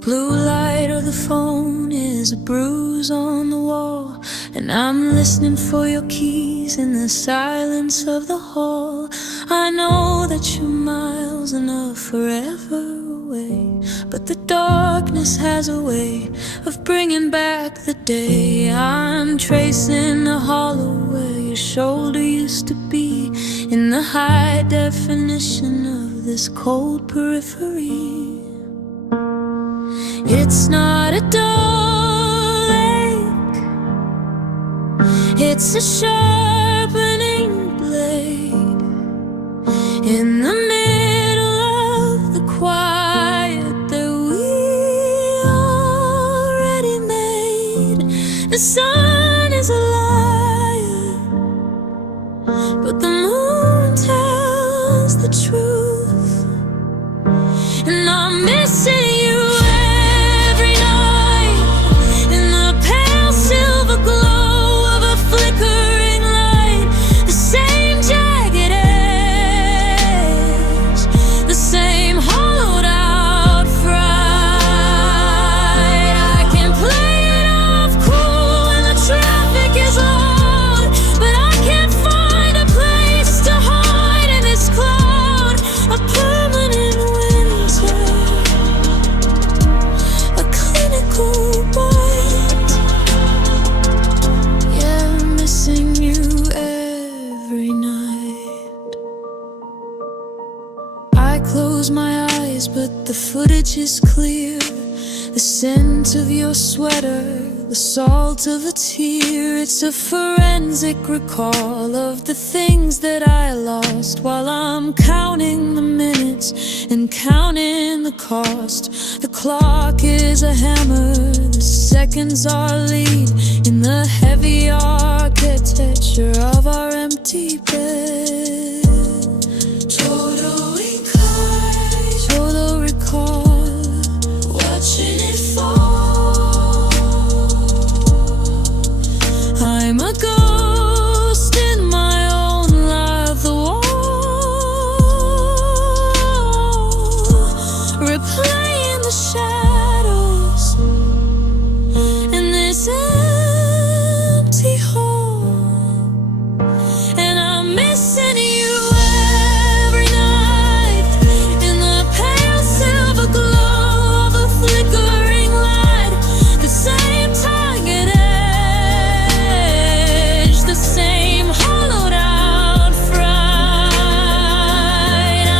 blue light of the phone is a bruise on the wall, and I'm listening for your keys in the silence of the hall. I know that you're miles enough forever away, but the darkness has a way of bringing back the day. I'm tracing the hollow where your shoulder used to be, in the high definition of this cold periphery. It's not a dull ache, it's a sharpening blade. In the middle of the quiet that we already made, the sun is a liar, but the moon tells the truth. And I'm missing you every night, in the pale silver glow of a flickering light. The same jagged edge, the same hollowed out fright. I can play it off cool when the traffic is loud, but I can't find a place to hide in this cloud. A permanent winter, a clinical bite. Yeah, I'm missing you every night. I close my eyes, but the footage is clear. The scent of your sweater, the salt of a tear. It's a forensic recall of the things that I lost, while I'm counting the minutes and counting the cost. The clock is a hammer, the seconds are lead, in the heavy architecture of our empty bed. Total recall, watching it fall. I'm a ghost in my own life, the wall, replaying the shadows in this empty hall. And I'm missing you every night, in the pale silver glow of a flickering light. The same target edge, the same hollowed out fright.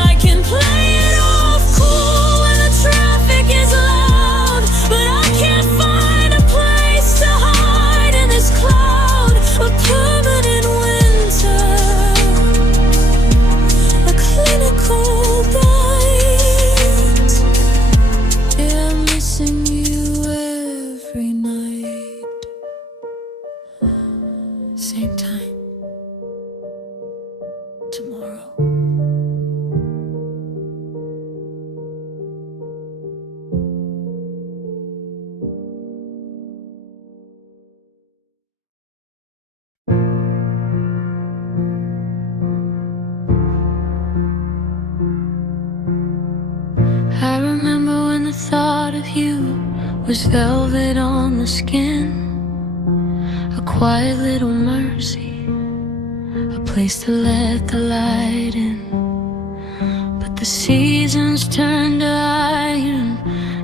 I can play it off cool when the traffic is loud, but I can't find a place to hide in this cloud. A permanent winter, a clinical bite. Yeah, I'm missing you every night. Same time tomorrow. I remember when the thought of you was velvet on the skin, a quiet little mercy, a place to let the light in. But the seasons turned to iron,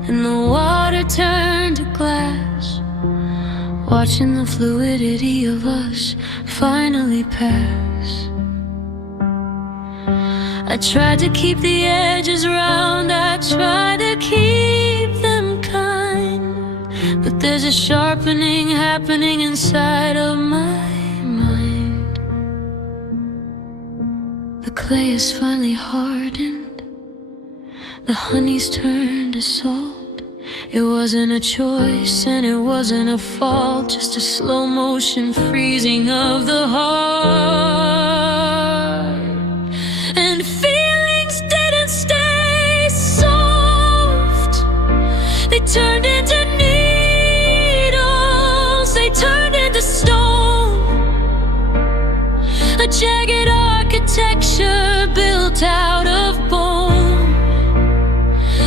and the water turned to glass, watching the fluidity of us finally pass. I tried to keep the edges round, I tried to keep them kind, but there's a sharpening happening inside of my mind. The clay is finally hardened, the honey's turned to salt. It wasn't a choice and it wasn't a fault, just a slow motion freezing of the heart. And feelings didn't stay soft, they turned into needles, they turned into stone. A jagged architecture built out of bone.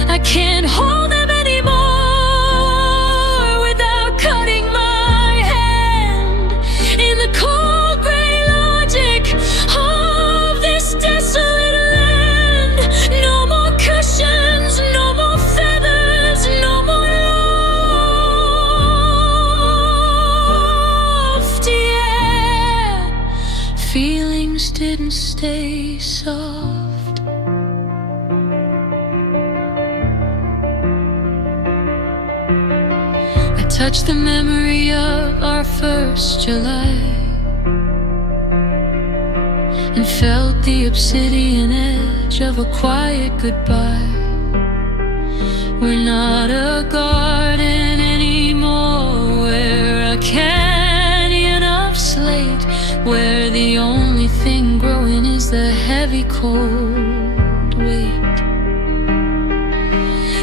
I can't hold them anymore. feelings didn't stay soft. I touched the memory of our first July and felt the obsidian edge of a quiet goodbye. We're not a garden anymore, we're a canyon of slate, where the only thing growing is the heavy cold weight.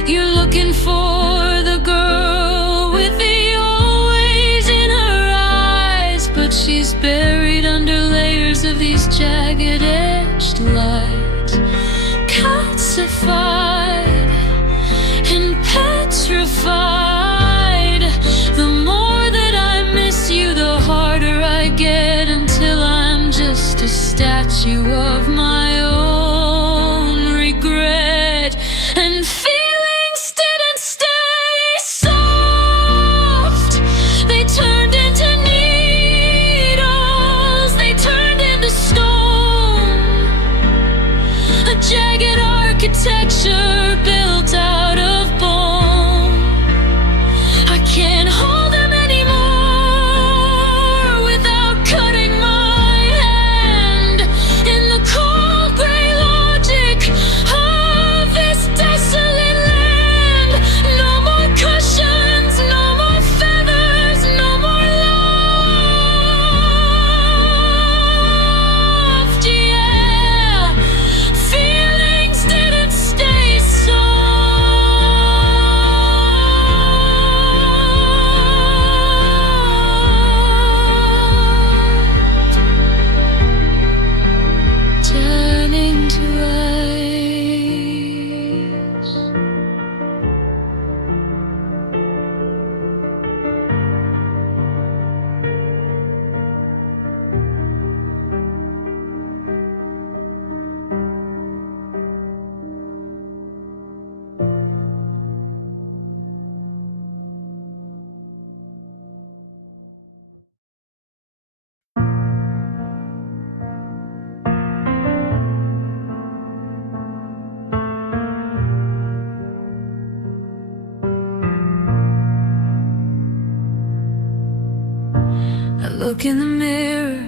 You're looking for the girl with the always in her eyes, but she's buried under layers of these jagged-edged lies, calcified and petrified. The more that I miss you, the harder I get, until I'm just a statue of my own regret. And feelings didn't stay soft. They turned into needles, they turned into stone, a jagged architecture built out of bone. I can't hold them anymore without cutting my hand in the cold gray logic of this desolate land. No more cushions, no more feathers, no more loft. Yeah, feelings didn't stay soft. Turning to ice. I look in the mirror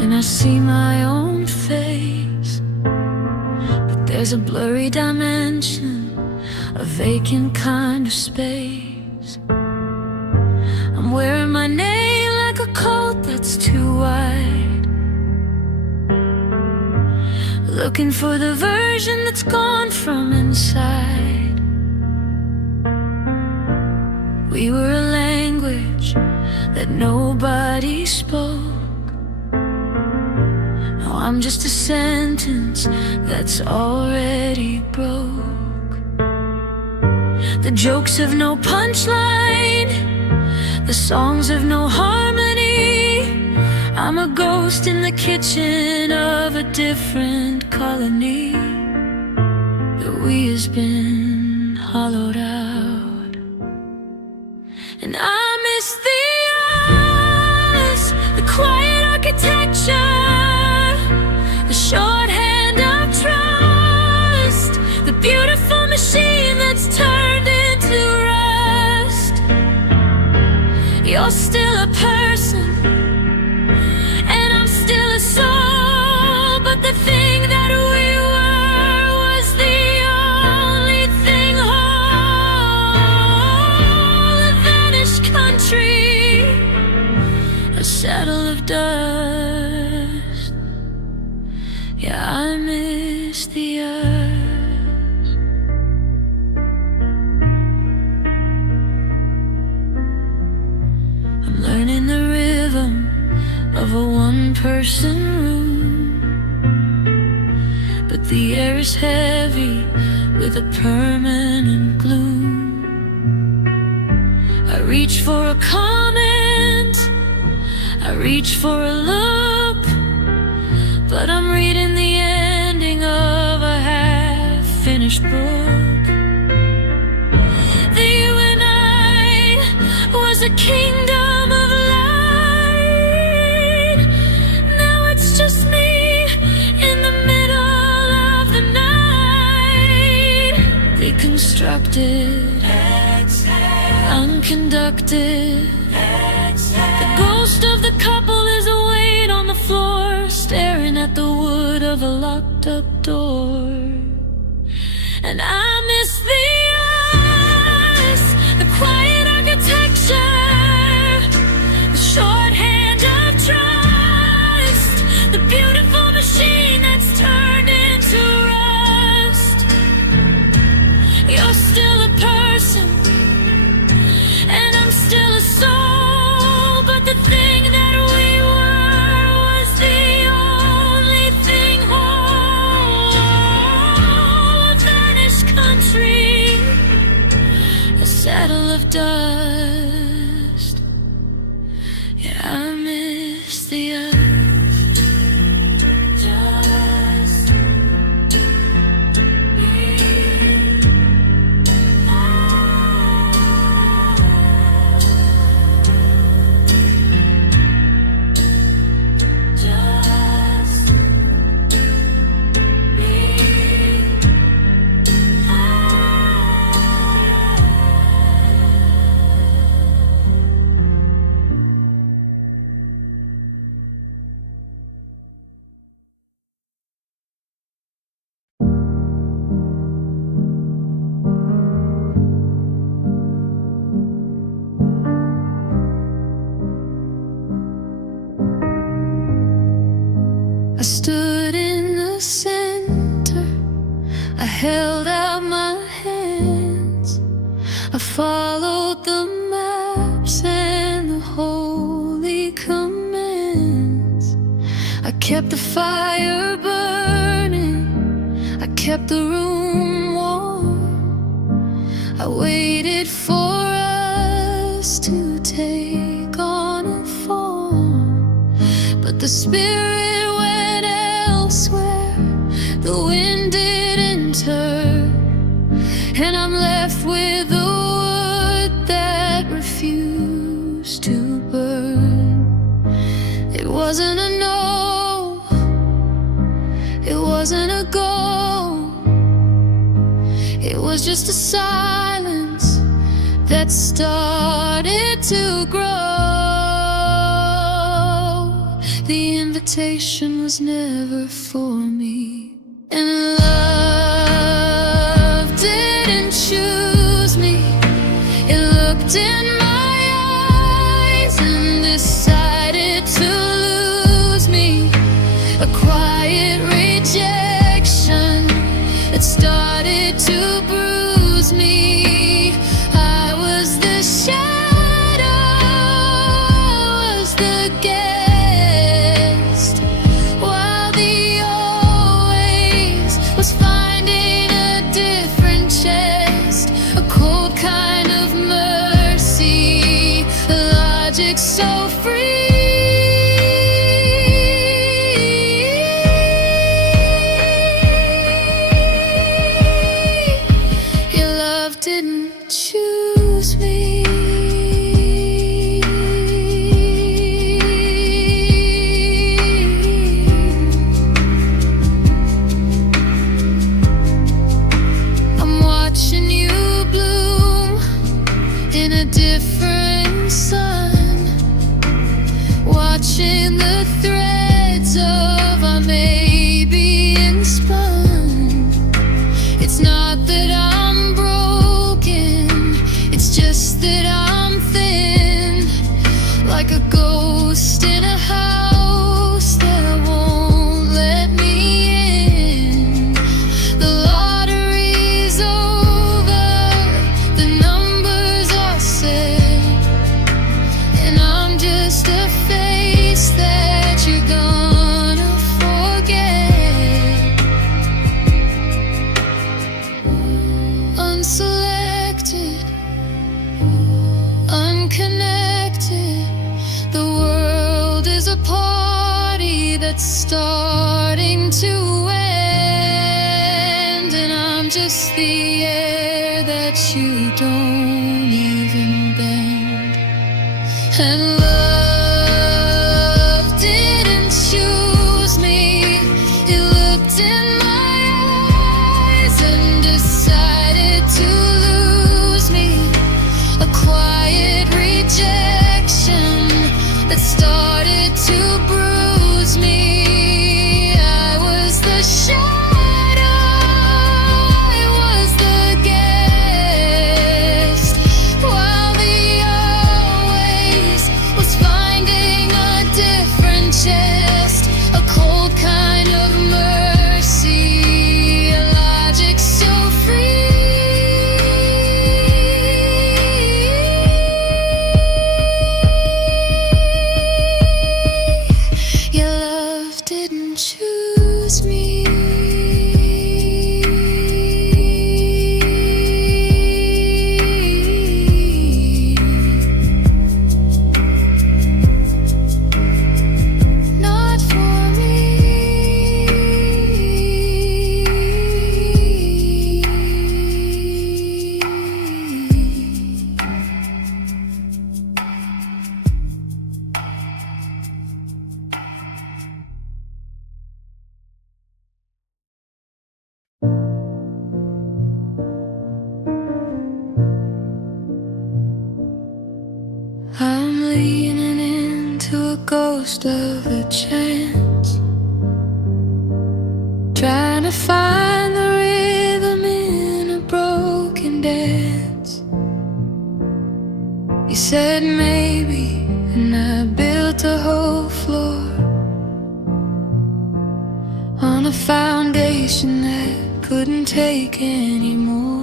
and I see my own face, but there's a blurry dimension, a vacant kind of space. I'm wearing my name like a coat that's too wide, looking for the version that's gone from inside. We were a language that nobody spoke. Now I'm just a sentence that's already broke. The jokes have no punchline, the songs have no harmony. I'm a ghost in the kitchen of a different colony. The we has been hollowed out, and I miss the eyes, the quiet architecture, the shorthand of trust, the beautiful machine that's turned into rust. You're still a person, and I'm still a soul, but the thing that we were was the only thing whole. A vanished country, a saddle of dust. Yeah, I miss the earth. I'm learning the rhythm of a one-person room, but the air is heavy with a permanent gloom. I reach for a comment, I reach for a look, but I'm reading the ending of a half-finished book. The you and I was a kingdom of light. Now it's just me abducted. The ghost of the couple is awake on the floor, staring at the wood of a locked up door. And I miss the ice, the quiet architecture, the shorthand of trust, the beautiful machine that's turned into rust. You're still a person, and I'm still a soul, but the thing that we were was the only thing whole. A vanished country, a saddle of dust. Yeah, I miss the earth. I stood in the center, I held out my hands, I followed the maps and the holy commands. I kept the fire burning, I kept the room warm. I waited for us to take on a form, but the spirit elsewhere, the wind didn't turn, and I'm left with the wood that refused to burn. It wasn't a no, it wasn't a go, it was just a silence that started to grow. The invitation was never for me, and love didn't choose me. It looked in my eyes and decided to lose me. A quiet rejection that started to bruise me. I was the shadow, I was the guest, while the always was finding a different chest. A cold kind of mercy, a logic so free. Your love didn't choose me. I'm watching you bloom in a different sun, watching the threads of our maybe spun. It's not that I'm broken, it's just that I'm thin, like a ghost in a house that won't let me in. The lottery's over, the numbers are set, and I'm just a face that you're gonna forget. Unselected, unconnected, the world is a party that's starting to end, and I'm just the air that you don't even bend. And love didn't choose me. It looked in my eyes and decided to lose me. A quiet cold kind of mercy, a logic so free. Your love didn't choose me. I'm leaning into a ghost of a chance, trying to find the rhythm in a broken dance. You said maybe, and I built a whole floor on a foundation that couldn't take anymore.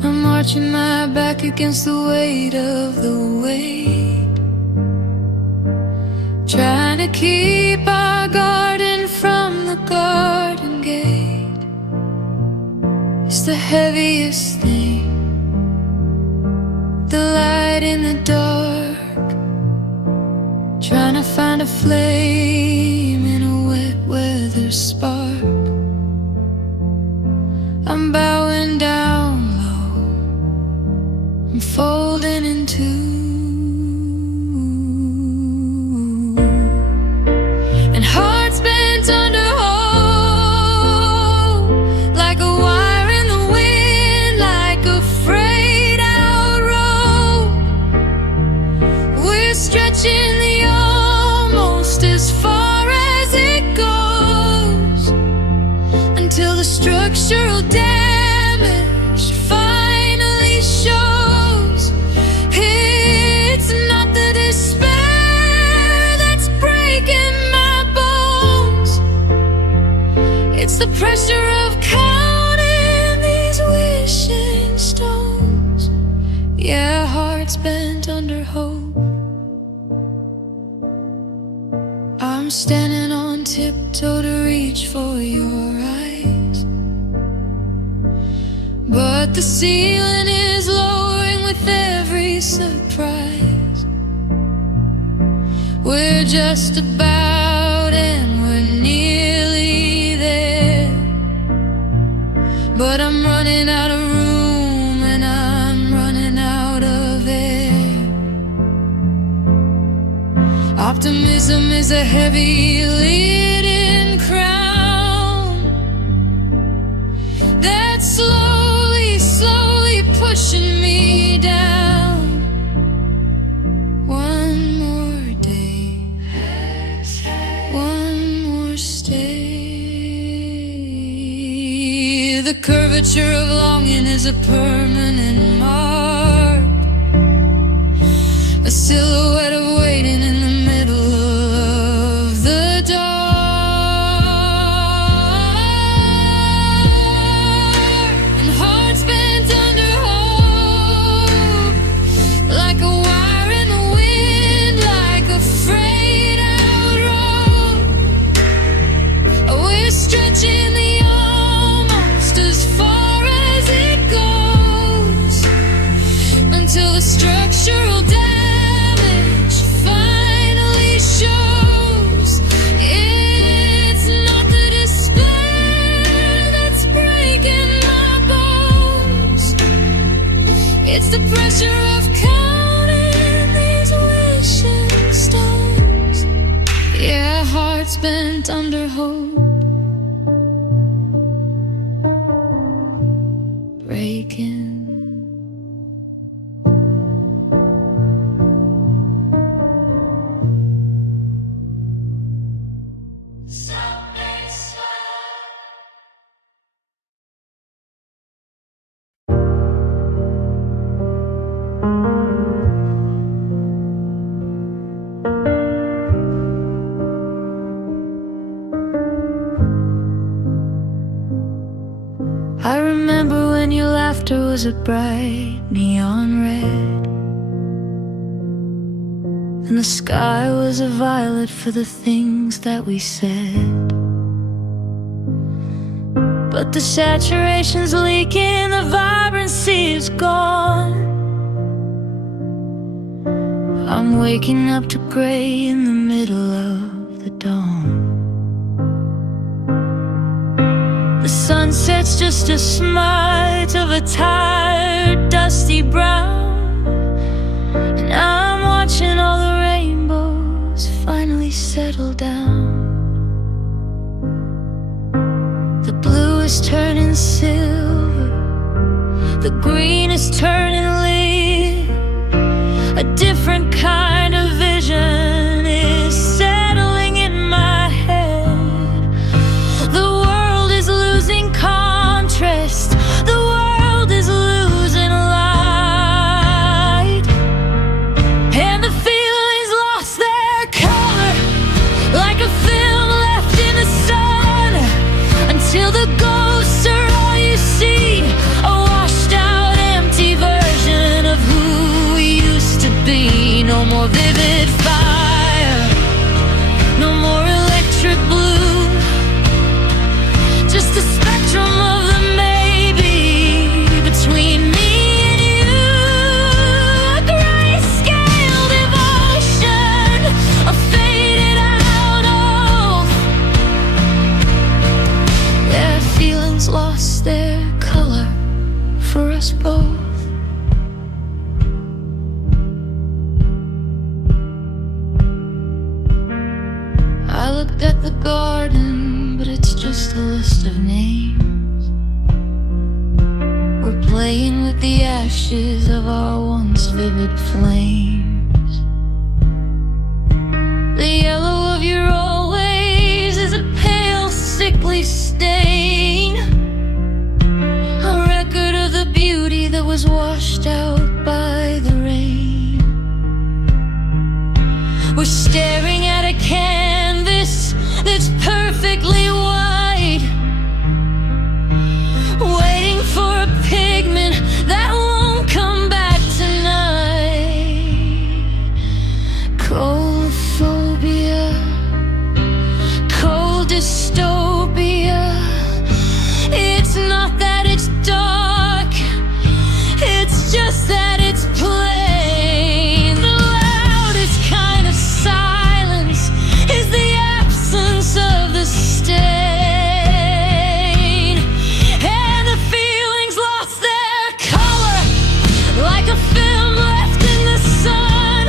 I'm arching my back against the weight of the weight, trying to keep our garden from the garden gate. It's the heaviest thing, the light in the dark, trying to find a flame in a wet weather spark. I'm bowing down, I'm folding in two, and hearts bent under hold, like a wire in the wind, like a frayed out rope. We're stretching the almost as far as it goes, until the structural damage finally shows. It's the pressure of counting these wishing stones. Yeah, hearts bent under hope. I'm standing on tiptoe to reach for your eyes, but the ceiling is lowering with every surprise. We're just about, and we're nearly there, but I'm running out of room, and I'm running out of air. Optimism is a heavy laden crown that's slowly, slowly pushing me down. One more day, one more stay. The curvature of longing is a permanent mark, a silhouette of waiting in the middle of the dark. And hearts bent under hope, like a wire in the wind, like a frayed out rope. We're stretching the almost as far as it goes, until the structural damage finally shows. It's not the despair that's breaking my bones, it's the pressure of counting these wishing stones. Yeah, hearts bent under hope, breaking. laughter was a bright neon red, and the sky was a violet for the things that we said. But the saturation's leaking, the vibrancy is gone. I'm waking up to gray in the middle of the dawn. The sunset's just a smudge of a tired, dusty brown, and I'm watching all the rainbows finally settle down. The blue is turning silver, the green is turning leaf. A different kind of vision is settling in my head. The world is losing contrast, the world is losing light, and the feelings lost their color, like a film left in the sun, until the ghosts are all you see, a washed out empty version of who we used to be. No more vivid fire, no more electric blue, just a spectrum of the maybe between me and you. A grayscale devotion, a faded out oath. Their feelings lost their color for us both. I looked at the garden, but it's just a list of names. We're playing with the ashes of our once vivid flames. The yellow of your always is a pale, sickly stain, a record of the beauty that was washed out by the rain. We're staring at a canvas that's perfectly white, waiting for a pigment that won't come back tonight. Coldphobia, cold dystopia. It's not that it's dark, it's just that it's plain. The loudest kind of silence is the absence of the stain, and the feelings lost their color, like a film left in the sun,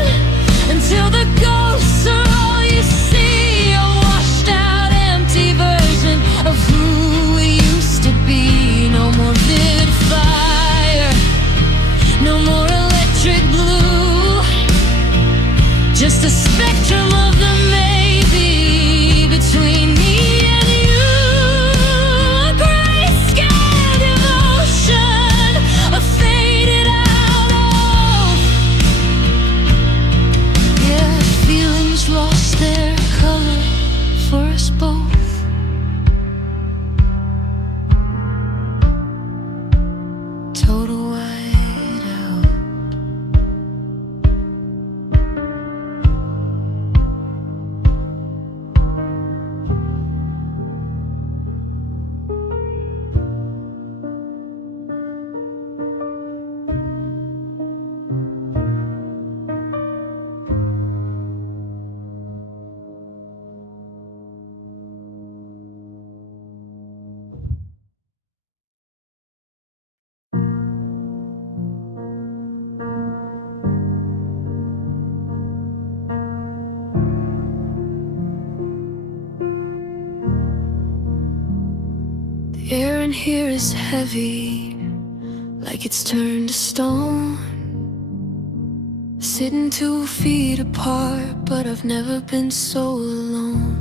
until the ghosts are all you see, a washed out empty version of who we used to be. No more vivid fire, no more electric blue, just a spectrum of the maybe between me and you. A grayscale devotion, a faded out oath. Yeah, feelings lost their color for us both. Total whiteout. The air in here is heavy, like it's turned to stone. Sitting 2 feet apart, but I've never been so alone.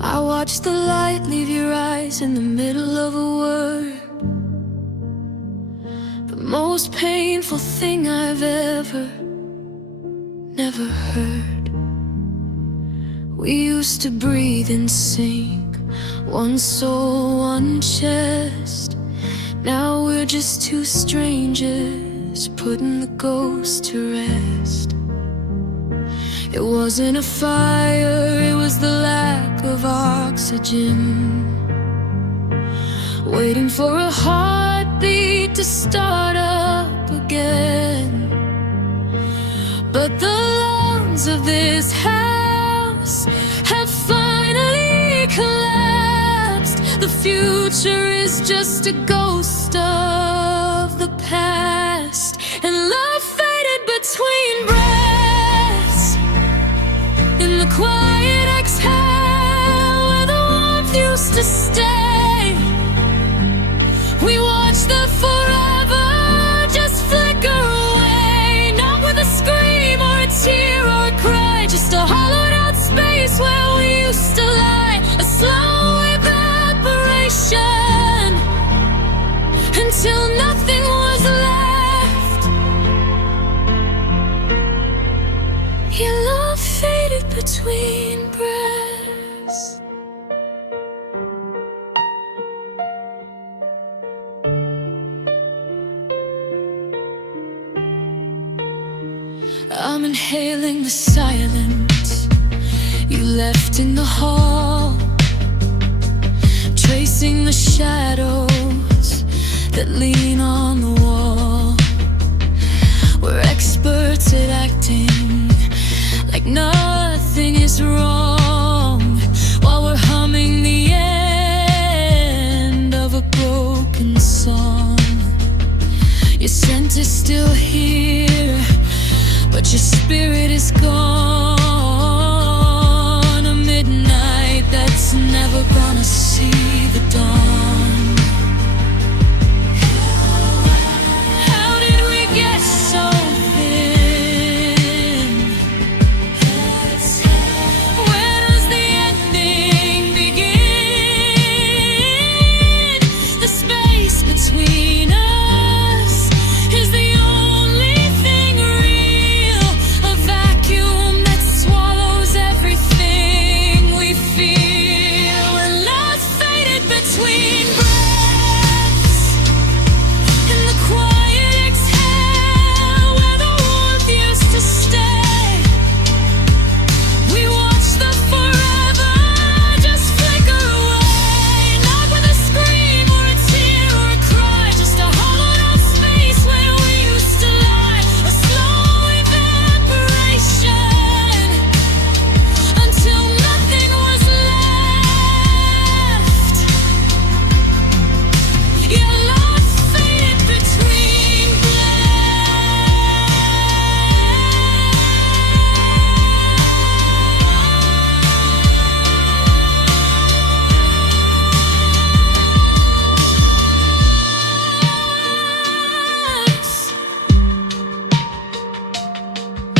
I watch the light leave your eyes in the middle of a word. The most painful thing I've never heard. We used to breathe in sync, one soul, one chest. Now we're just two strangers putting the ghost to rest. It wasn't a fire, it was the lack of oxygen, waiting for a heartbeat to start up again. But the lungs of this house have finally collapsed. The future is just a ghost of the past, and love faded between breaths. In the quiet exhale where the warmth used to stay, we watched the forever just flicker away. Not with a scream or a tear or a cry, just a hollowed out space where we used to lie. A slow evaporation until nothing was left. Your love faded between breaths. I'm inhaling the silence you left in the hall, tracing the shadows that lean on the wall. We're experts at acting like nothing is wrong, while we're humming the end of a broken song. Your scent is still here, but your spirit is gone. A midnight that's never gonna see the dawn. How did we get so thin? Where does the ending begin? The space between us is the only thing real, a vacuum that swallows everything we feel. And love faded between breaths. In the quiet exhale where the warmth used to stay, we watched the forever just flicker away. Not with a scream or a tear or a cry, just a hollowed out space where we used to lie. A slow evaporation until nothing was left. Your love faded between breaths.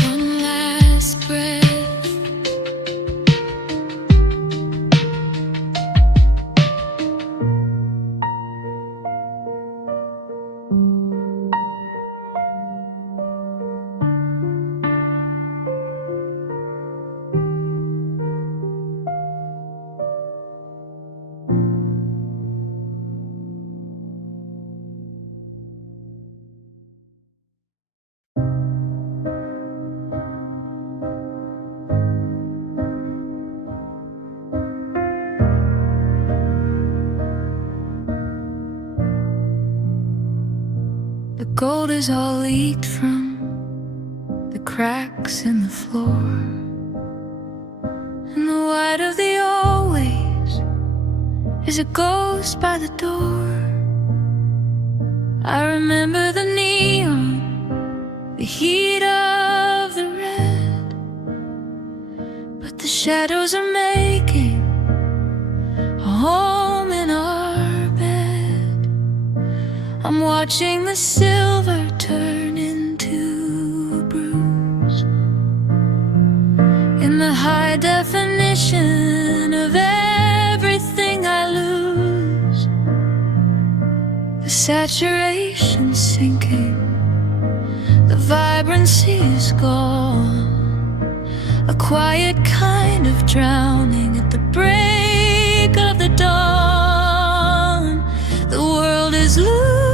One last breath. The gold is all leaked from the cracks in the floor, and the white of the always is a ghost by the door. I remember the neon, the heat of the red, but the shadows are making a home in our bed. I'm watching the silver turn into a bruise in the high definition of everything I lose. The saturation sinking, the vibrancy is gone. A quiet kind of drowning at the break of the dawn. The world is losing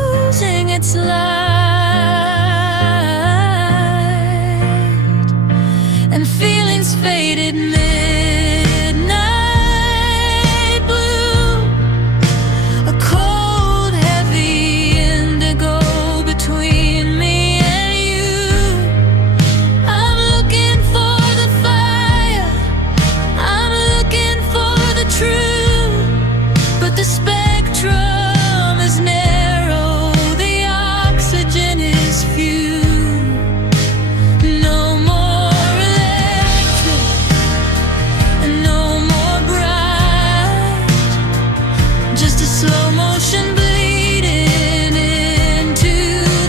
this light, and feelings faded midnight blue, a cold, heavy indigo between me and you. I'm looking for the fire, I'm looking for the truth, but the spectrum is narrow, the oxygen is few. No more electric, and no more bright, just a slow motion bleeding into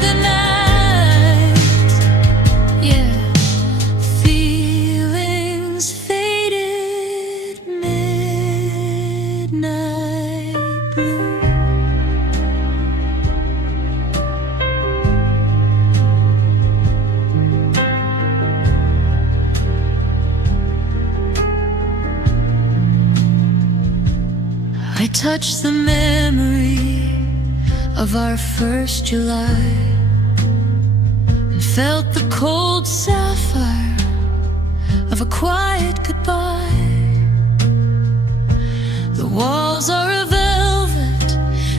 the night. Yeah, feelings faded midnight blue. I touched the memory of our first July and felt the cold sapphire of a quiet goodbye. The walls are a velvet,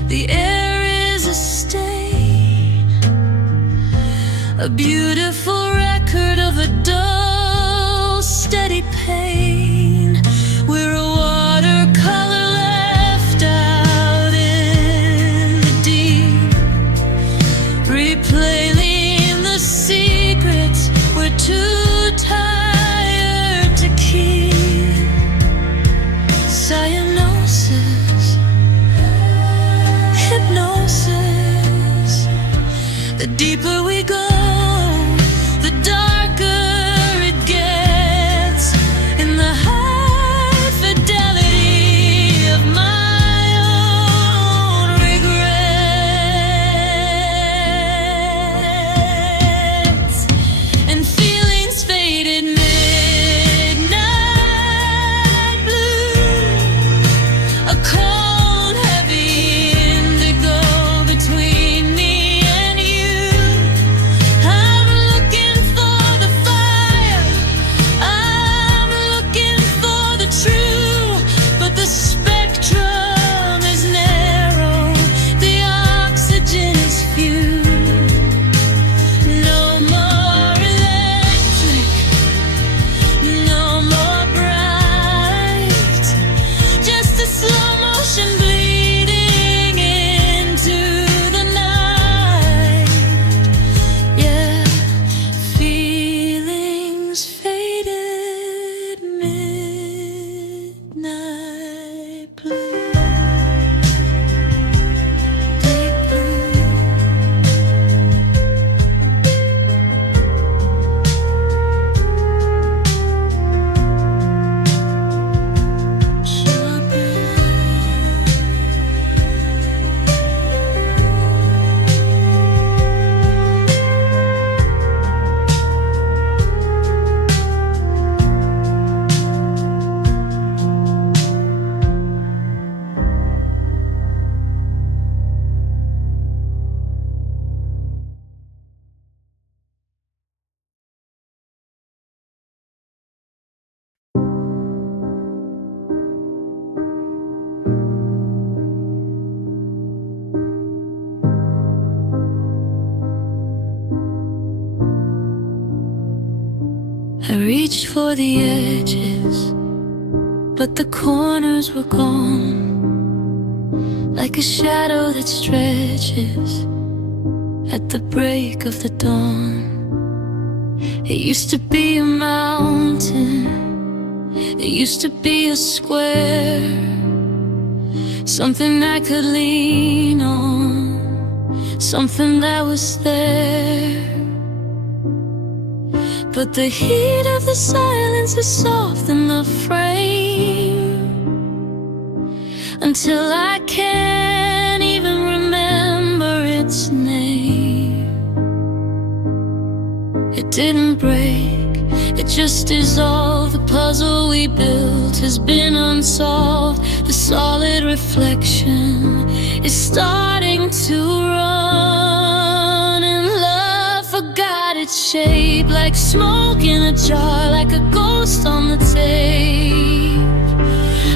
the air is a stain, a beautiful record of a dull, steady pain. We're a watercolor left out in the deep, replaying the secrets we're too tired to keep. Cyanosis, hypnosis, the deeper we go, the darker it gets, in the high fidelity of my own regrets. And feelings faded midnight blue, a cold, heavy indigo between me and you. I'm looking for the fire, I'm looking for the truth, but the spectrum is narrow, the oxygen is few. No more electric, no more bright, just a slow motion bleeding into the night. Yeah, feelings faded midnight blue. Deep blue. I reached for the edges, but the corners were gone, like a shadow that stretches at the break of the dawn. It used to be a mountain, it used to be a square, something I could lean on, something that was there. But the heat of the silence has softened the frame, until I can't even remember its name. It didn't break, it just dissolved. The puzzle we built has been unsolved. The solid reflection is starting to run. its shape, like smoke in a jar, like a ghost on the tape.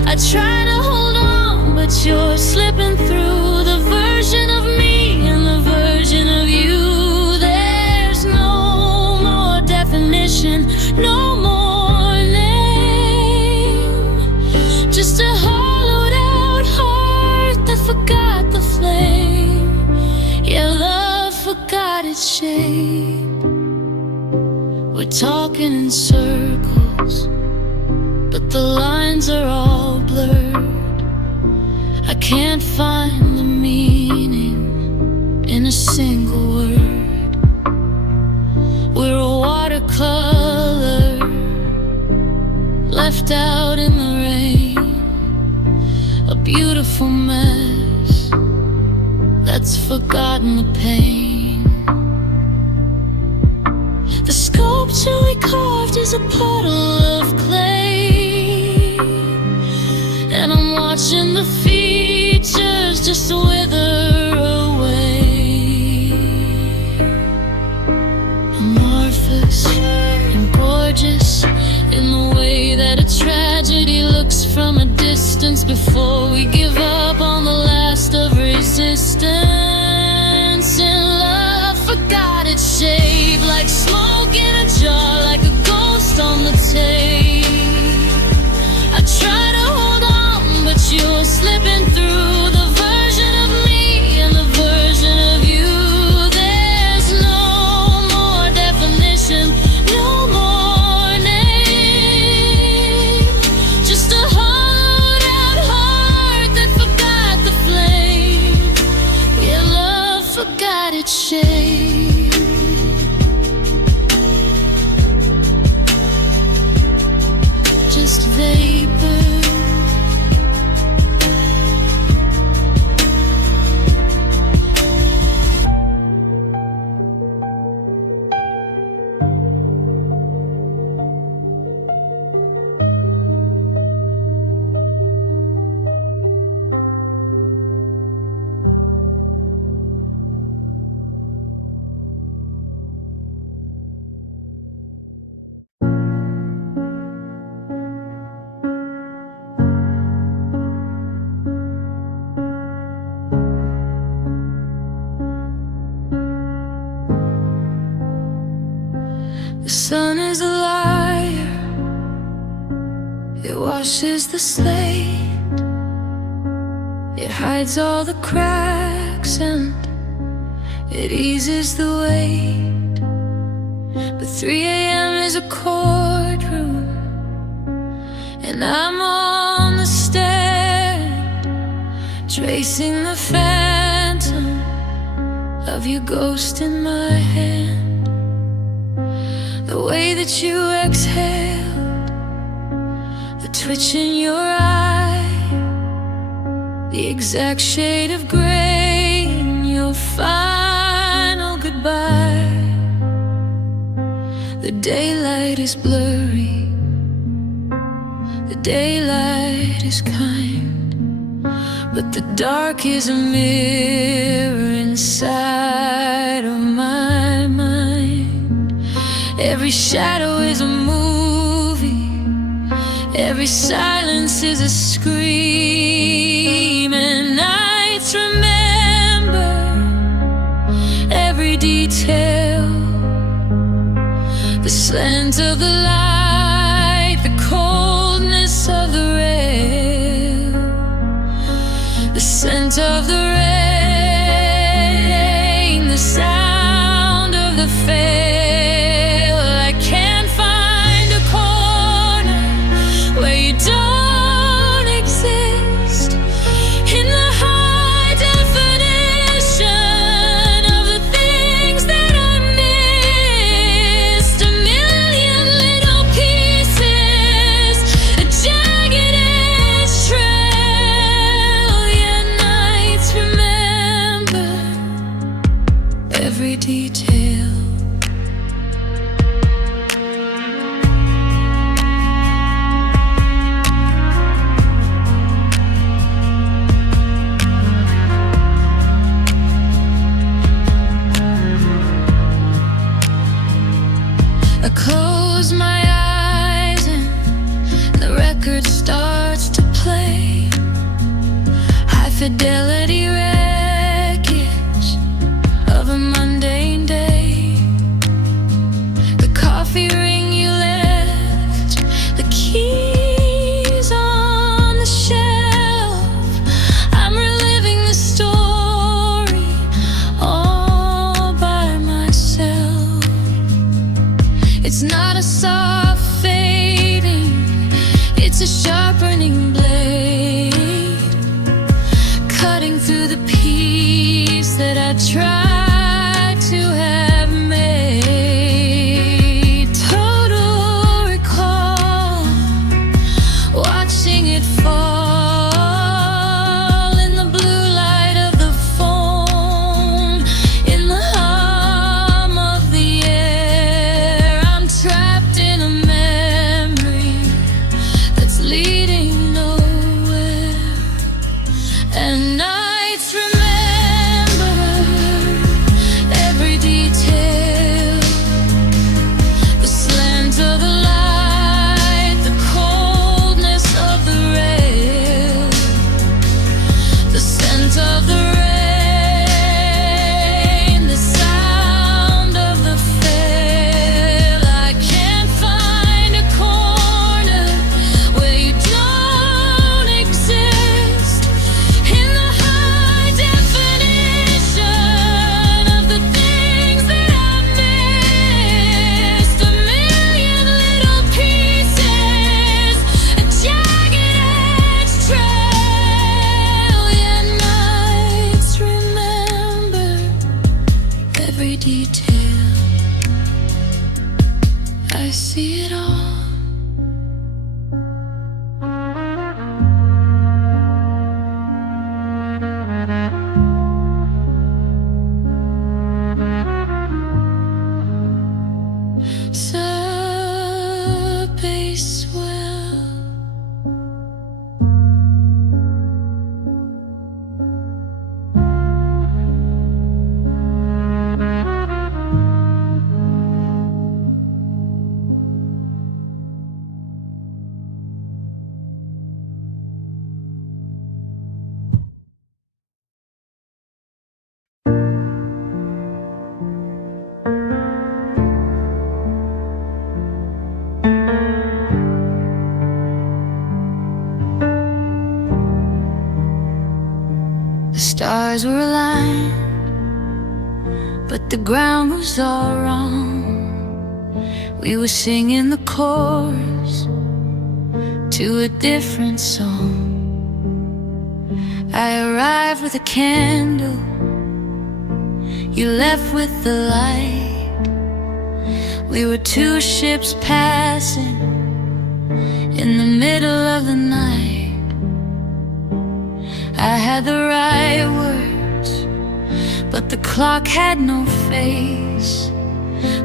I try to hold on, but you're slipping through. The version of me and the version of you. There's no more definition, no more name. Just a hollowed out heart that forgot the flame. Yeah, love forgot its shape. We're talking in circles, but the lines are all blurred. I can't find the meaning in a single word. We're a watercolor left out in the rain, a beautiful mess that's forgotten the pain. The sculpture we carved is a puddle of clay, and I'm watching the features just wither away. Amorphous and gorgeous in the way that a tragedy looks from a distance before we give up on the last of resistance. And love forgot its shape, like smoke in a jar, like a ghost on the tape. I try to hold on, but you're slipping through. The version of me and the version of you. There's no more definition, no more name. Just a hollowed out heart that forgot the flame. Yeah, love forgot its shape. Just vapor. The sun is a liar, it washes the slate, it hides all the cracks and it eases the weight. But 3 a.m. is a courtroom, and I'm on the stand, tracing the phantom of your ghost in my hand. The way that you exhaled, the twitch in your eye, the exact shade of gray in your final goodbye. The daylight is blurry, the daylight is kind, but the dark is a mirror inside of my mind. Every shadow is a movie, every silence is a scream, and nights remember every detail. The slant of the light, the coldness of the rail, the scent of the rain, the sound of the fail. Don't exist in the high definition of the things that I missed. A million little record starts to play. High fidelity wreckage of a mundane day. The coffee ring you left, the keys on the shelf. I'm reliving the story all by myself. It's not a soft fading, it's a sharpening blade, cutting through the peace that I tried to have made. Total recall, watching it fall in the blue light of the phone, in the hum of the air. I'm trapped in a memory that's leading nowhere. And nights remember every detail, the slant of the light, the coldness of the rail, the scent of the rain, the sound of the fail. I can't find a corner where you don't exist. In the high definition of the things that I missed, a million little pieces, a jagged edge trail. Yeah, nights remember every detail. I see it all. Subway swell, the stars were aligned, but the ground was all wrong. We were singing the chorus to a different song. I arrived with a candle, you left with the light. We were two ships passing in the middle of the night. I had the right words, but the clock had no face.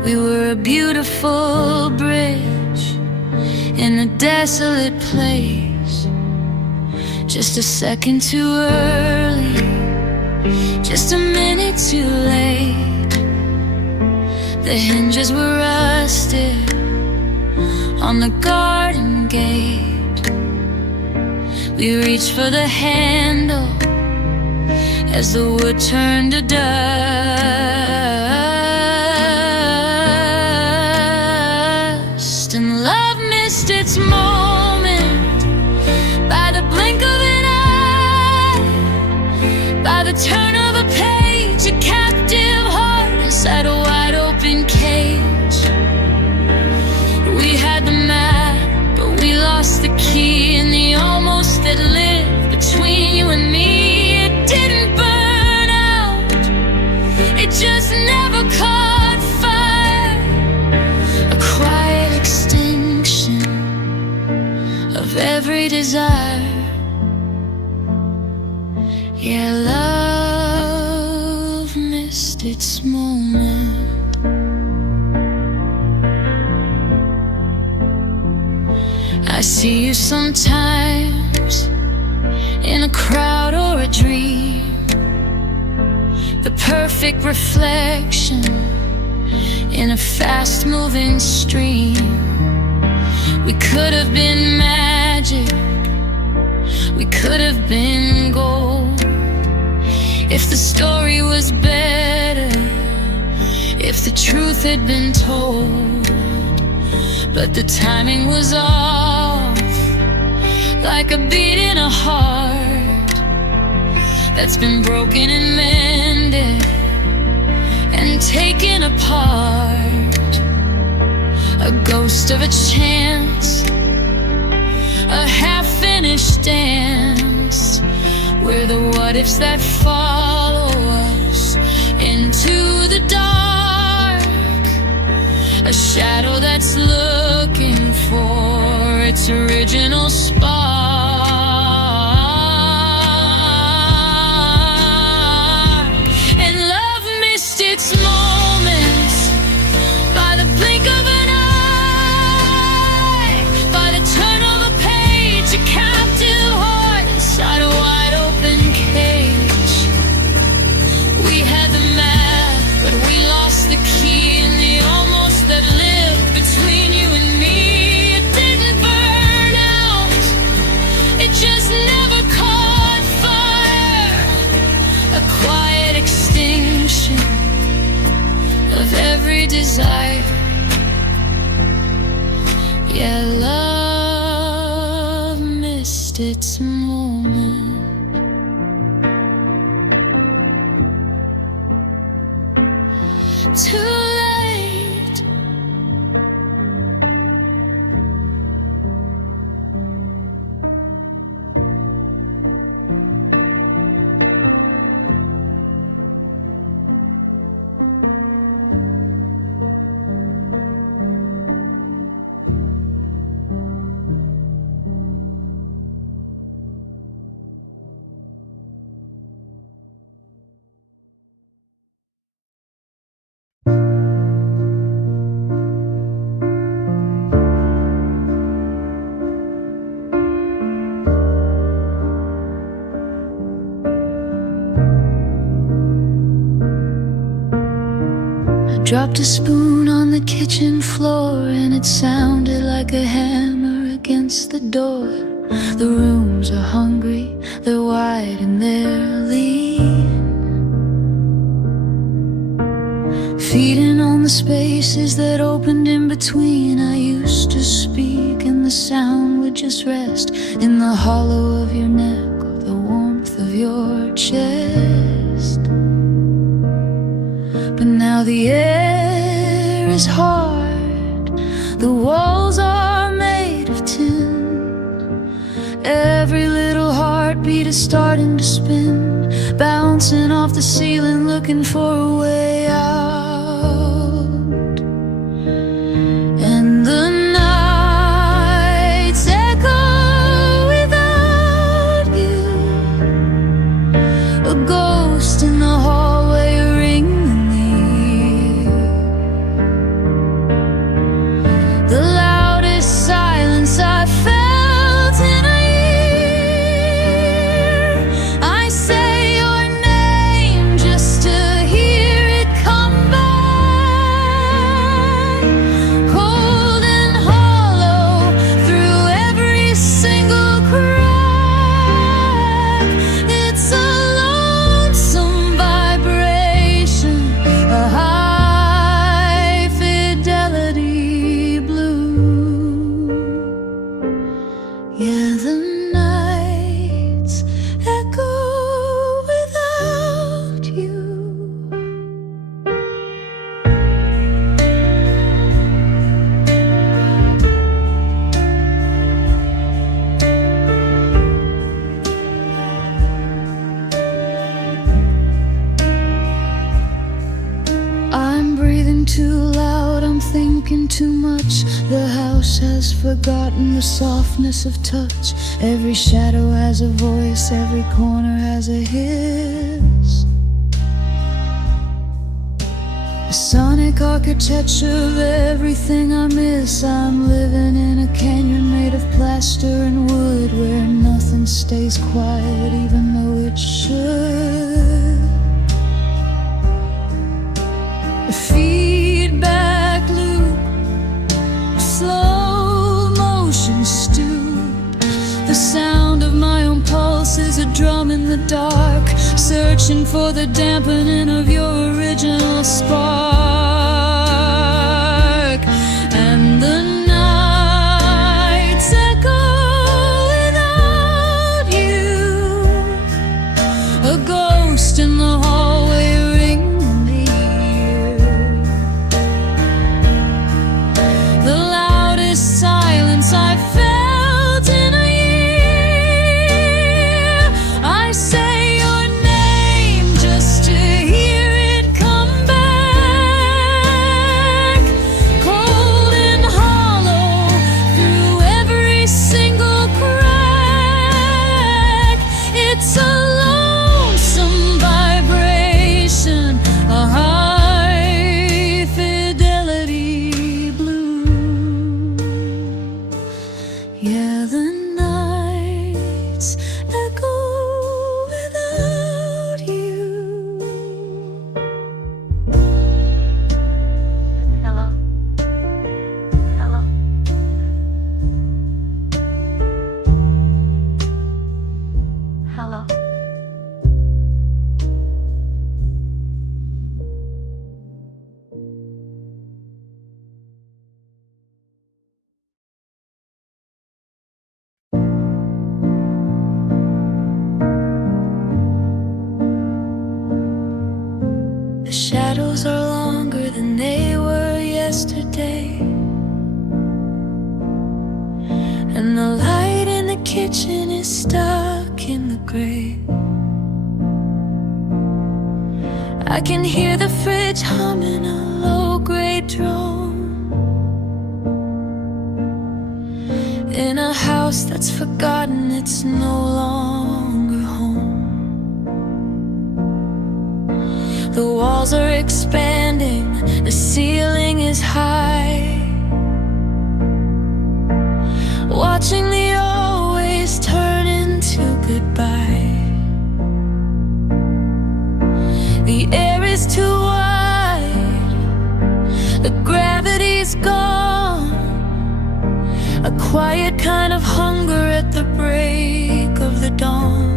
We were a beautiful bridge in a desolate place. Just a second too early, just a minute too late. The hinges were rusted on the garden gate. We reached for the handle as the wood turned to dust. And love missed its moment by the blink of an eye, by the turn of a page, a captive heart inside a wide open cage. We had the map, but we lost the key, and the almost that lived between you and me. It didn't burn out, it just never caught fire. A quiet extinction of every desire. Yeah, love missed its moment. I see you sometimes in a crowd or a dream, the perfect reflection in a fast-moving stream. We could have been magic we could have been gold. If the story was better, if the truth had been told. But the timing was off, like a beat in a heart that's been broken and mended and taken apart. A ghost of a chance, a half-finished dance, where the what-ifs that follow us into the dark. A shadow that's looking for its original spark. And love missed its moments by the blink of an eye, by the turn of a page, a captive heart inside a wide open cage. We had the map, but we lost the key, and the almost that lived between you and me. It didn't burn out, it just never caught fire. A quiet extinction of every desire. Yeah, love missed its moment. Too late. Dropped a spoon on the kitchen floor, and it sounded like a hammer against the door. The rooms are hungry, they're wide and they're lean, feeding on the spaces that opened in between. I used to speak and the sound would just rest in the hollow of your neck or the warmth of your chest. But now the air is hard, the walls are made of tin. Every little heartbeat is starting to spin, bouncing off the ceiling, looking for a way out. And the nights echo without you, a ghost in the hallway, a ring the loudest silence I felt in a year. I say your name just to hear it come back, cold and hollow through every single crack. It's a lonesome vibration, a high fidelity blue. Yeah, the nights echo without you. I'm breathing too loud, I'm thinking too much. The house has forgotten the softness of touch. Every shadow has a voice, every corner has a hiss. A sonic architecture of everything I miss. I'm living in a canyon made of plaster and wood, where nothing stays quiet even though it should. A feedback loop, slow motion stew, the sound of my own pulse the dark, searching for the dampening of your original spark. And the nights echo without you, a ghost in the hallway ring the ear. The loudest silence I felt in a year. I say your name just to hear it come back, cold and hollow through every single crack. It's a lonesome vibration, a high fidelity blue. Yeah, the nights echo without you. Hello. Hello. Hello. The shadows are longer than they were yesterday, and the light in the kitchen is stuck in the grate. I can hear the fridge humming a low-grade drone in a house that's forgotten it's no longer home. The walls are expanding, the ceiling is high, watching the always turn into goodbye. The air is too wide, the gravity's gone, a quiet kind of hunger at the break of the dawn.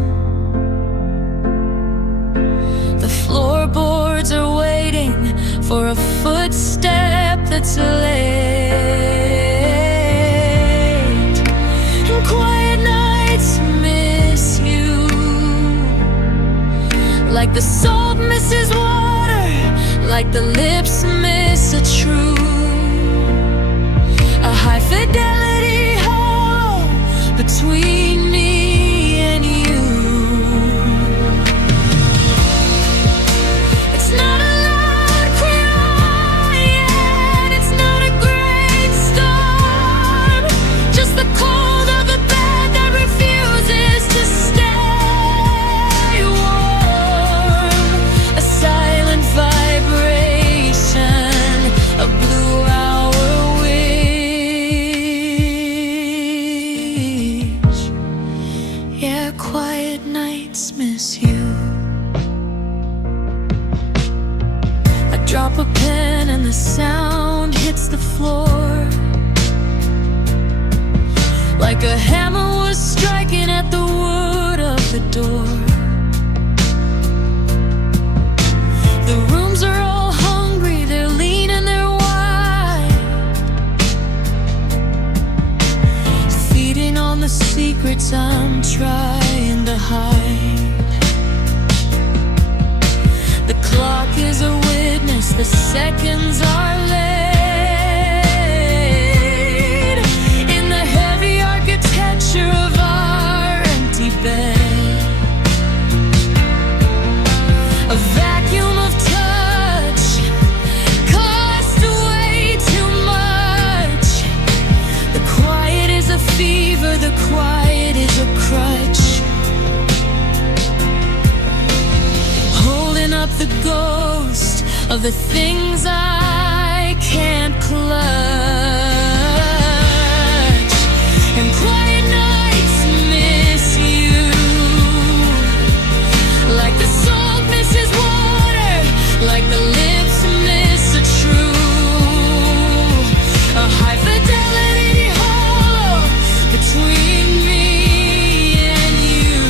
The floorboards are waiting for a footstep that's late. And quiet nights miss you, like the salt misses water, like the lips miss a truth. A high fidelity hole between me and you. It's not a loud cry yet, it's not a great storm, just the cold of the bed that refuses to stay warm. A silent vibration, a blue hour wish. Yeah, quiet nights miss you. I drop a pen and the sound hits the floor, like a hammer was striking at the wood of the door. The rooms are all hungry, they're lean and they're wide, feeding on the secrets I'm trying to hide. The clock is a witness, the seconds are laid in the heavy architecture of our empty bed. A vacuum of touch cost way too much. The quiet is a fever, the quiet is a crutch, holding up the ghost of the things I can't clutch. And quiet nights miss you, like the salt misses water, like the lips miss a truth. A high fidelity hollow between me and you.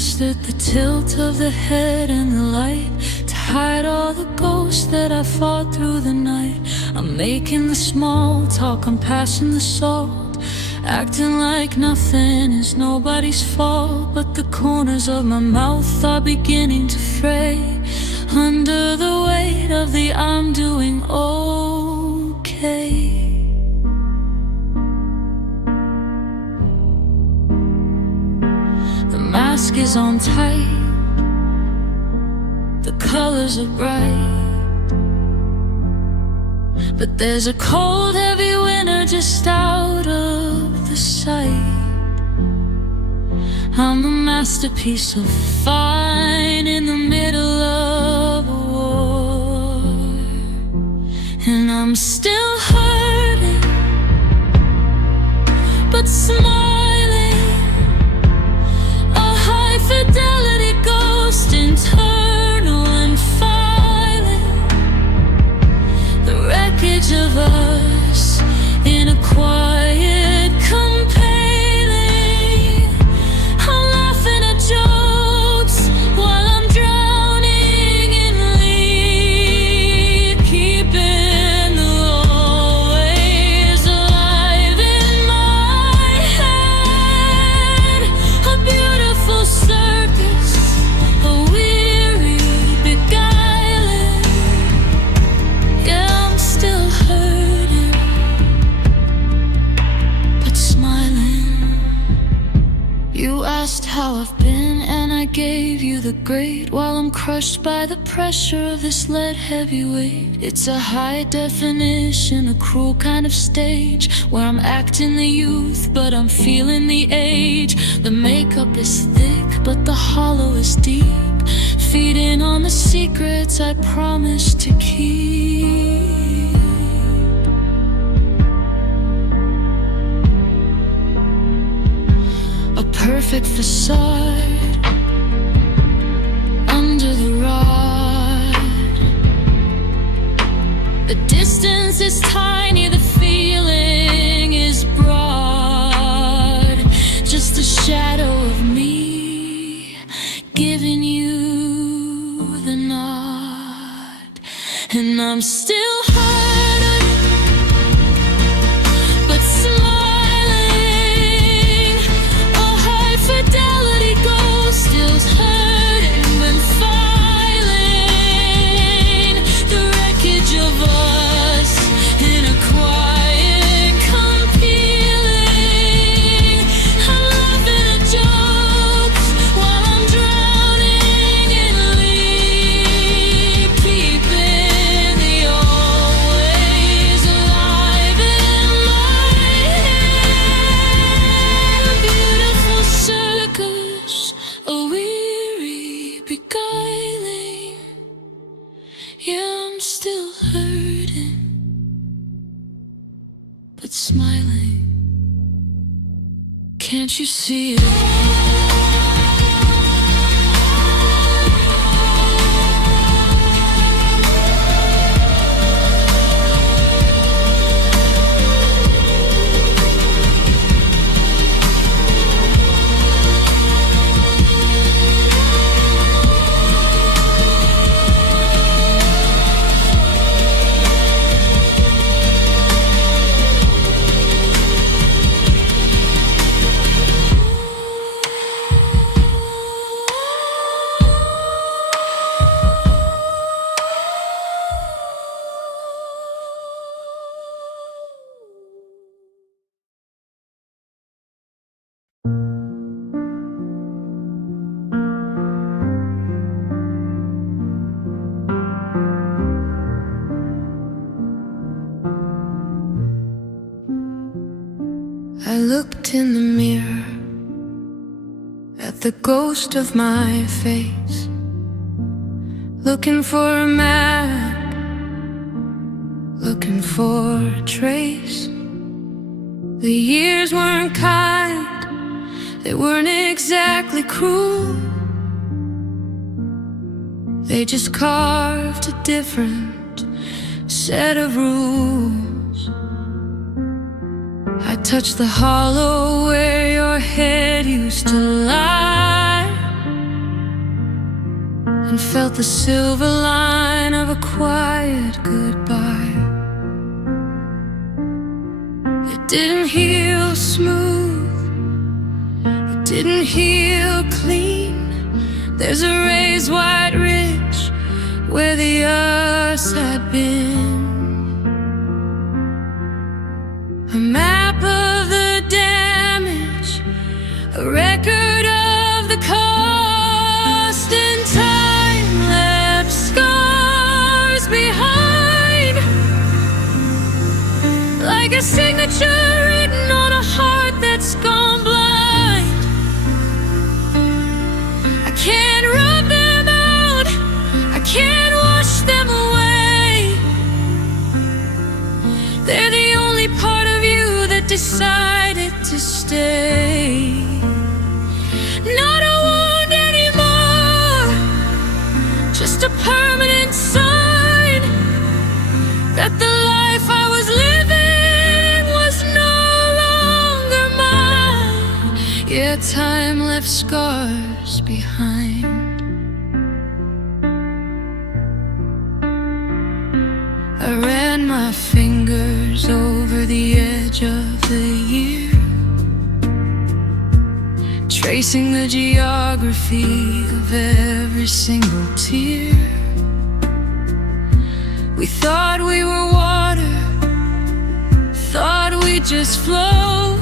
mastered the tilt of the head and the light to hide all the ghosts that I fought through the night. I'm making the small talk, I'm passing the salt, acting like nothing is nobody's fault. But the corners of my mouth are beginning to fray under the weight of the I'm doing okay. The mask is on tight, the colors are bright, but there's a cold heavy winter just out of the sight. I'm a masterpiece of fine in the middle of a war, and I'm still hurting, but smiling. A high fidelity ghost, internal and filing the wreckage of us in a quiet compaining. I'm laughing at jokes while I'm drowning in lead, keeping the always alive in my head. A beautiful circus, a weary beguiling. Yeah, I'm still hurting, but smiling. You asked how I've been, and I gave you the great, while I'm crushed by the pressure of this lead heavy weight. It's a high definition, a cruel kind of stage, where I'm acting the youth, but I'm feeling the age. The makeup is thick, but the hollow is deep, feeding on the secrets I promised to keep. A perfect facade under the rod. The distance is tiny, the feeling is broad. Just a shadow of me giving you the nod. And I'm still hurting, but smiling. A high fidelity ghost still hurting when filing the wreckage of us in a quiet compeling. I'm laughing at jokes while I'm drowning in lead, keeping the always alive in my head. A beautiful circus, a weary beguiling. Yeah, I'm still hurting, but smiling. Can't you see it? I looked in the mirror at the ghost of my face, looking for a map, looking for a trace. The years weren't kind, they weren't exactly cruel. They just carved a different set of rules. I touched the hollow where your head used to lie. felt the silver line of a quiet goodbye. It didn't heal smooth, it didn't heal clean. There's a raised white ridge where the us had been. A map of the damage, a record of the cost, and time left scars behind, like a signature written on a heart that's gone blind. I can't rub them out, I can't wash them away. They're the only part of you that decided to stay. Not a wound anymore, just a permanent sign that the life I was living was no longer mine. Yeah, time left scars behind. I ran my fingers over the edge of the year, tracing the geography of every single tear. We thought we were water, thought we'd just flow,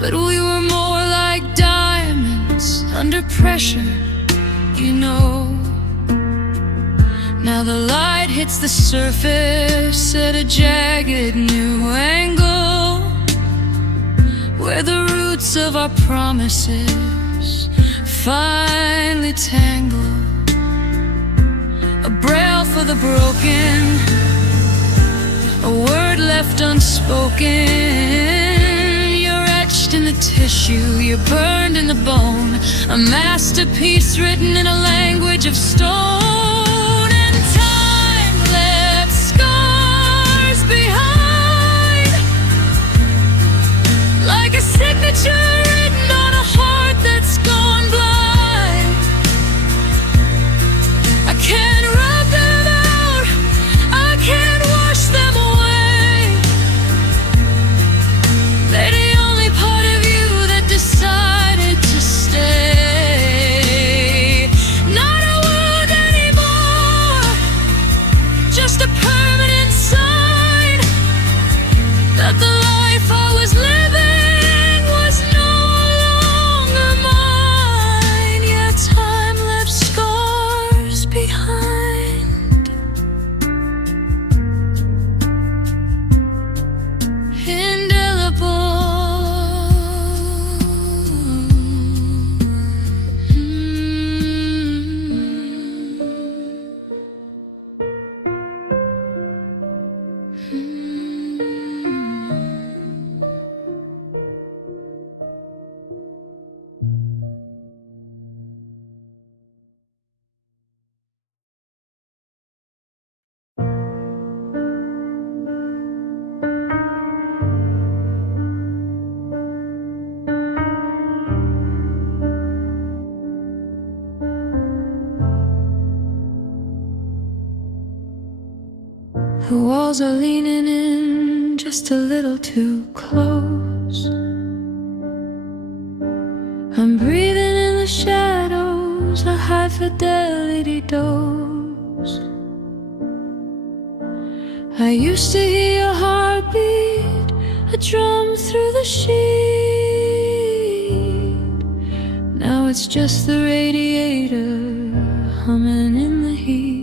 but we were more like diamonds under pressure, you know. Now the light hits the surface at a jagged new angle, where the roots of our promises finally tangle. A braille for the broken, a word left unspoken. You're etched in the tissue, you're burned in the bone, a masterpiece written in a language of stone. Like a signature written on a heart that's gone blind. I can't rub them out, I can't wash them away. They're the only part of you that decided to stay. Not a wound anymore, just a permanent sign that the life I was living The walls are leaning in just a little too close. I'm breathing in the shadows, a high fidelity dose. I used to hear your heartbeat, a drum through the sheet. Now it's just the radiator humming in the heat.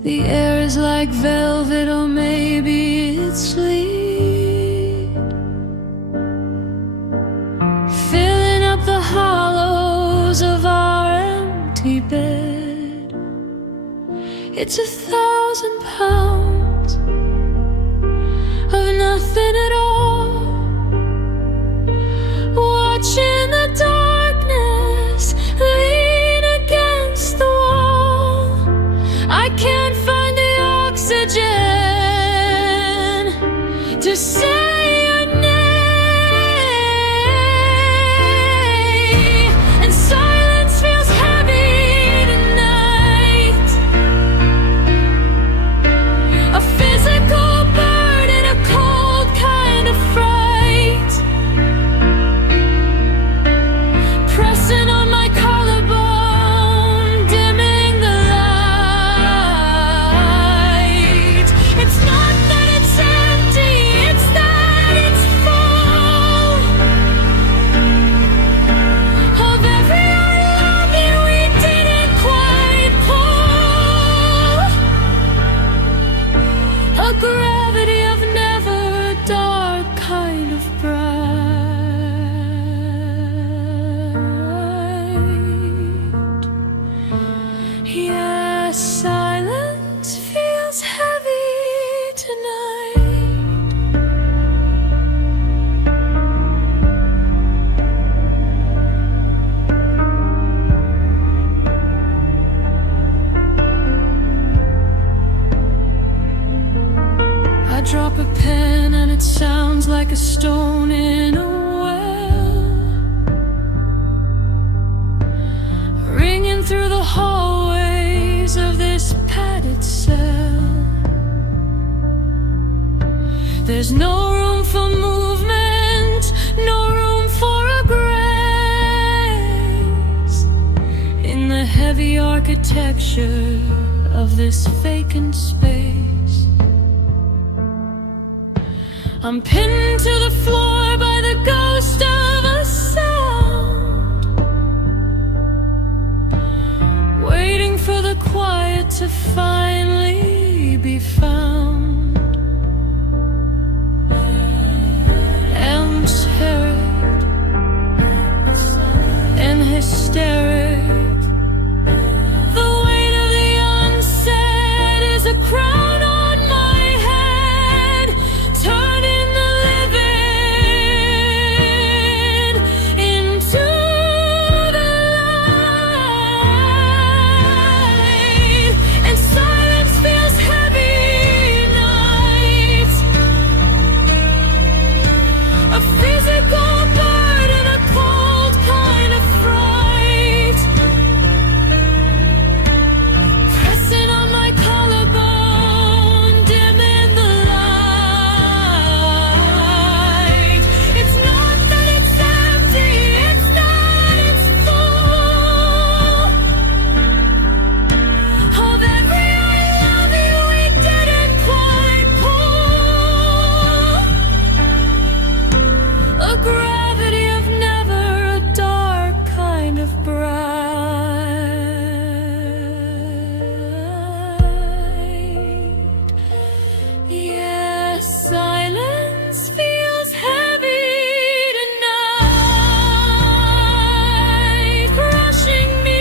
The air is like velvet, or maybe it's sleet, filling up the hollows of our empty bed. It's 1,000 pounds of nothing at all, watching the darkness lean against the wall. I can't find the oxygen to say your name. like a stone in a well, ringing through the hallways of this padded cell. There's no room for movement, no room for a grace in the heavy architecture of this vacant space. I'm pinned to the floor by the ghost of a sound, waiting for the quiet to finally be found. Amps harried and hysteric, the weight of the unsaid is a crown on my head, turning the living into the light. And silence feels heavy night, a physical burden, a cold kind of fright, pressing on my collarbone, dimming the light. It's not that it's empty, it's that it's full of every I love you we didn't quite pull. A gravity of never, a dark kind of bright. Yes, silence feels heavy tonight, crushing me.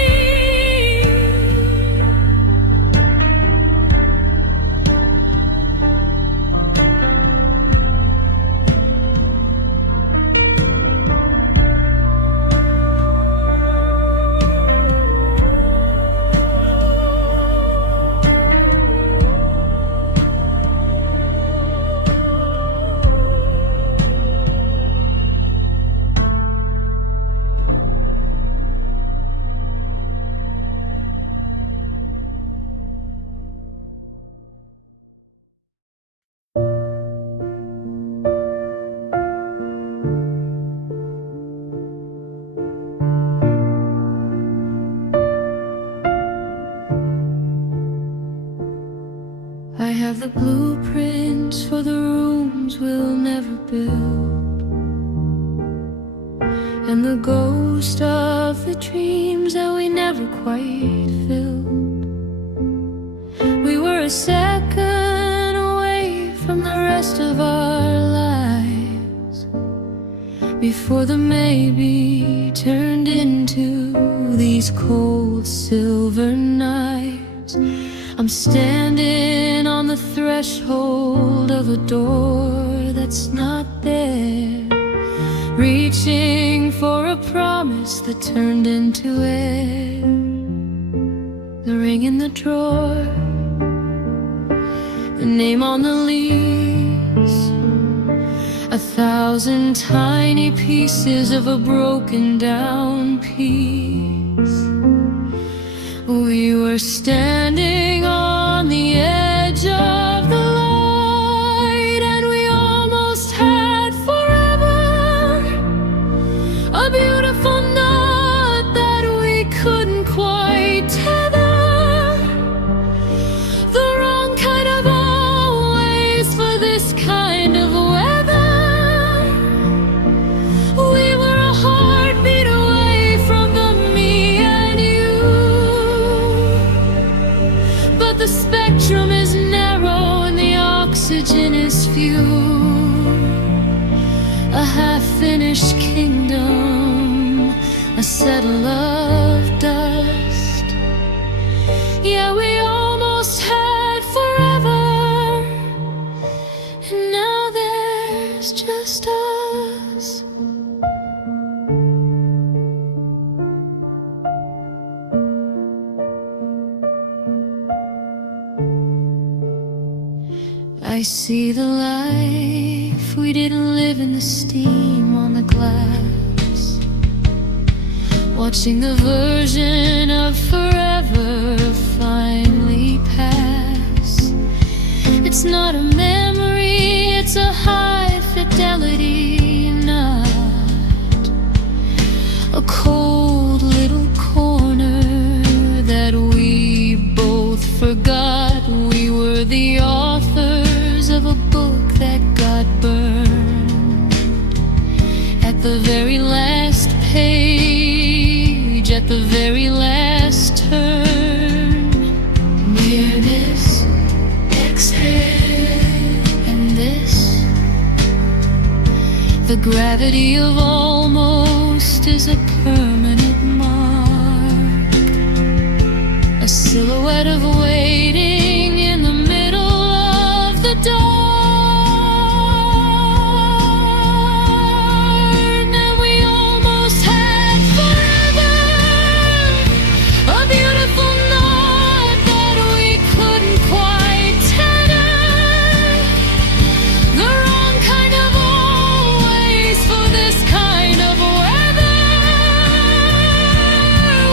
I have the blueprints for the rooms we'll never build, and the ghost of the dreams that we never quite filled. We were a second away from the rest of our lives, before the maybe turned into these cold silver nights. I'm standing on the threshold of a door that's not there, reaching for a promise that turned into air. The ring in the drawer, the name on the lease, 1,000 tiny pieces of a broken down piece. We were standing on the edge of the light, and we almost had forever, a beautiful knot that we couldn't quite tether, the wrong kind of always for this kind of weather. We were a heartbeat away from the me and you, but the spectrum is narrow and the oxygen is few. A half-finished kingdom, a settle of dust. Yeah, we almost had forever, and now there's just us. I I see the life we didn't live in the steam on the glass, watching the version of forever finally pass. It's not a memory, it's a high fidelity night, a cold little corner that we both forgot we were the authors of a book that got burned. At the very last page, at the very last turn, nearness, exhale, and this, the gravity of almost is a permanent mark, a silhouette of waiting in the middle of the dark. And we almost had forever, a beautiful knot that we couldn't quite tether, the wrong kind of always for this kind of weather.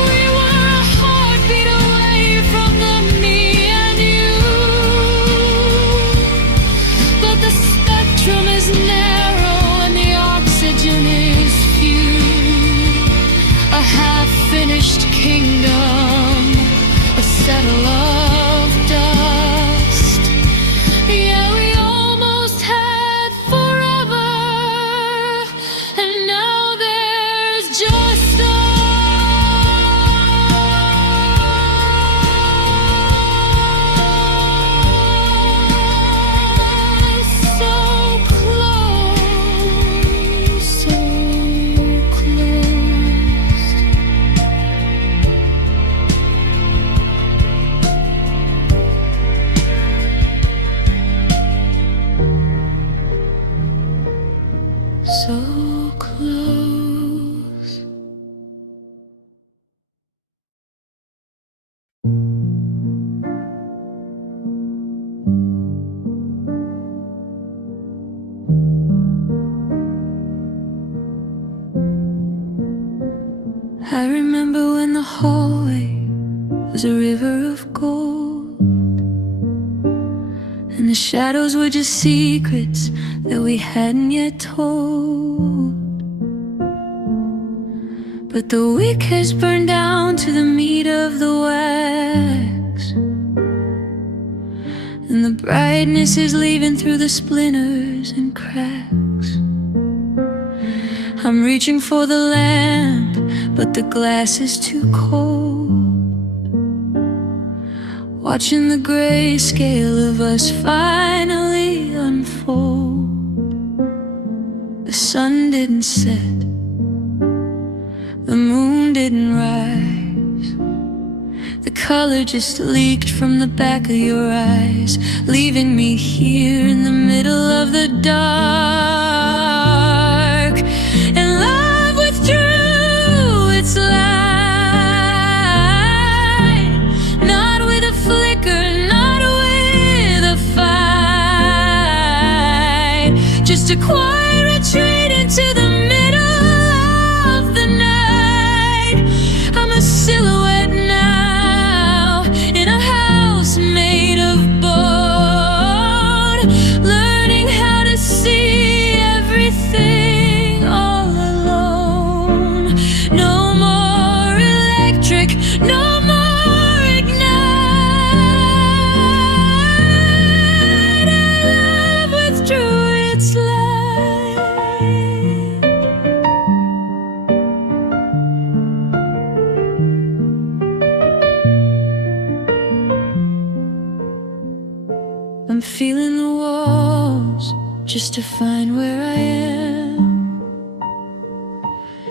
We were a heartbeat away from the me and you, but the spectrum is narrow and the oxygen is few. A half-finished kingdom, a settle of dust. Yeah, we almost had forever, and now there's just us. So close, so close. So close. I remember when the hallway was a river of gold, and the shadows were just secrets that we hadn't yet told. But the wick has burned down to the meat of the wax, and the brightness is leaving through the splinters and cracks. I'm reaching for the lamp, but the glass is too cold, watching the grayscale of us finally unfold. The sun didn't set, the moon didn't rise, the color just leaked from the back of your eyes, leaving me here in the middle of the dark. And love withdrew its light, not with a flicker, not with a fight, just a quiet retreat into the middle of the night. I'm a silhouette now in a house made of bone, learning how to see everything all alone. No more electric, no more ignite. And love withdrew its light. I'm feeling the walls just to find where I am,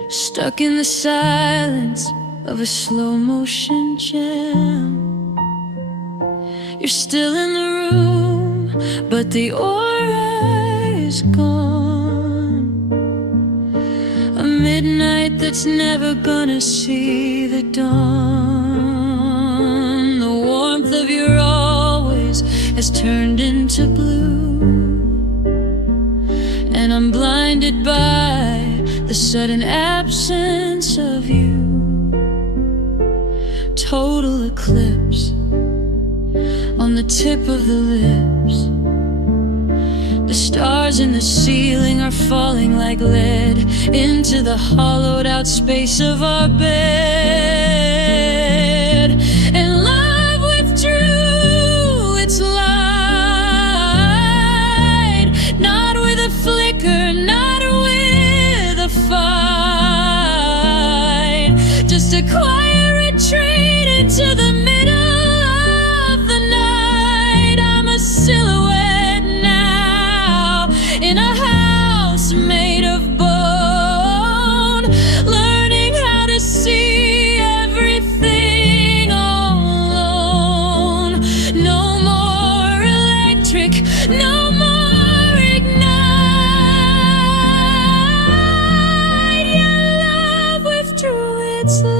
stuck in the silence of a slow motion jam. You're still in the room, but the aura is gone. A midnight that's never gonna see the dawn. The warmth of your always has has turned into blue, and I'm blinded by the sudden absence of you. Total eclipse on the tip of the lips. The stars in the ceiling are falling like lead into the hollowed out space of our bed. And love withdrew its light, not with a flicker, not with a fight, just a quiet retreat into the middle of the night. I'm a silhouette now in a house made of bone, learning how to see everything alone. No more electric, no more ignite. Your love withdrew its light.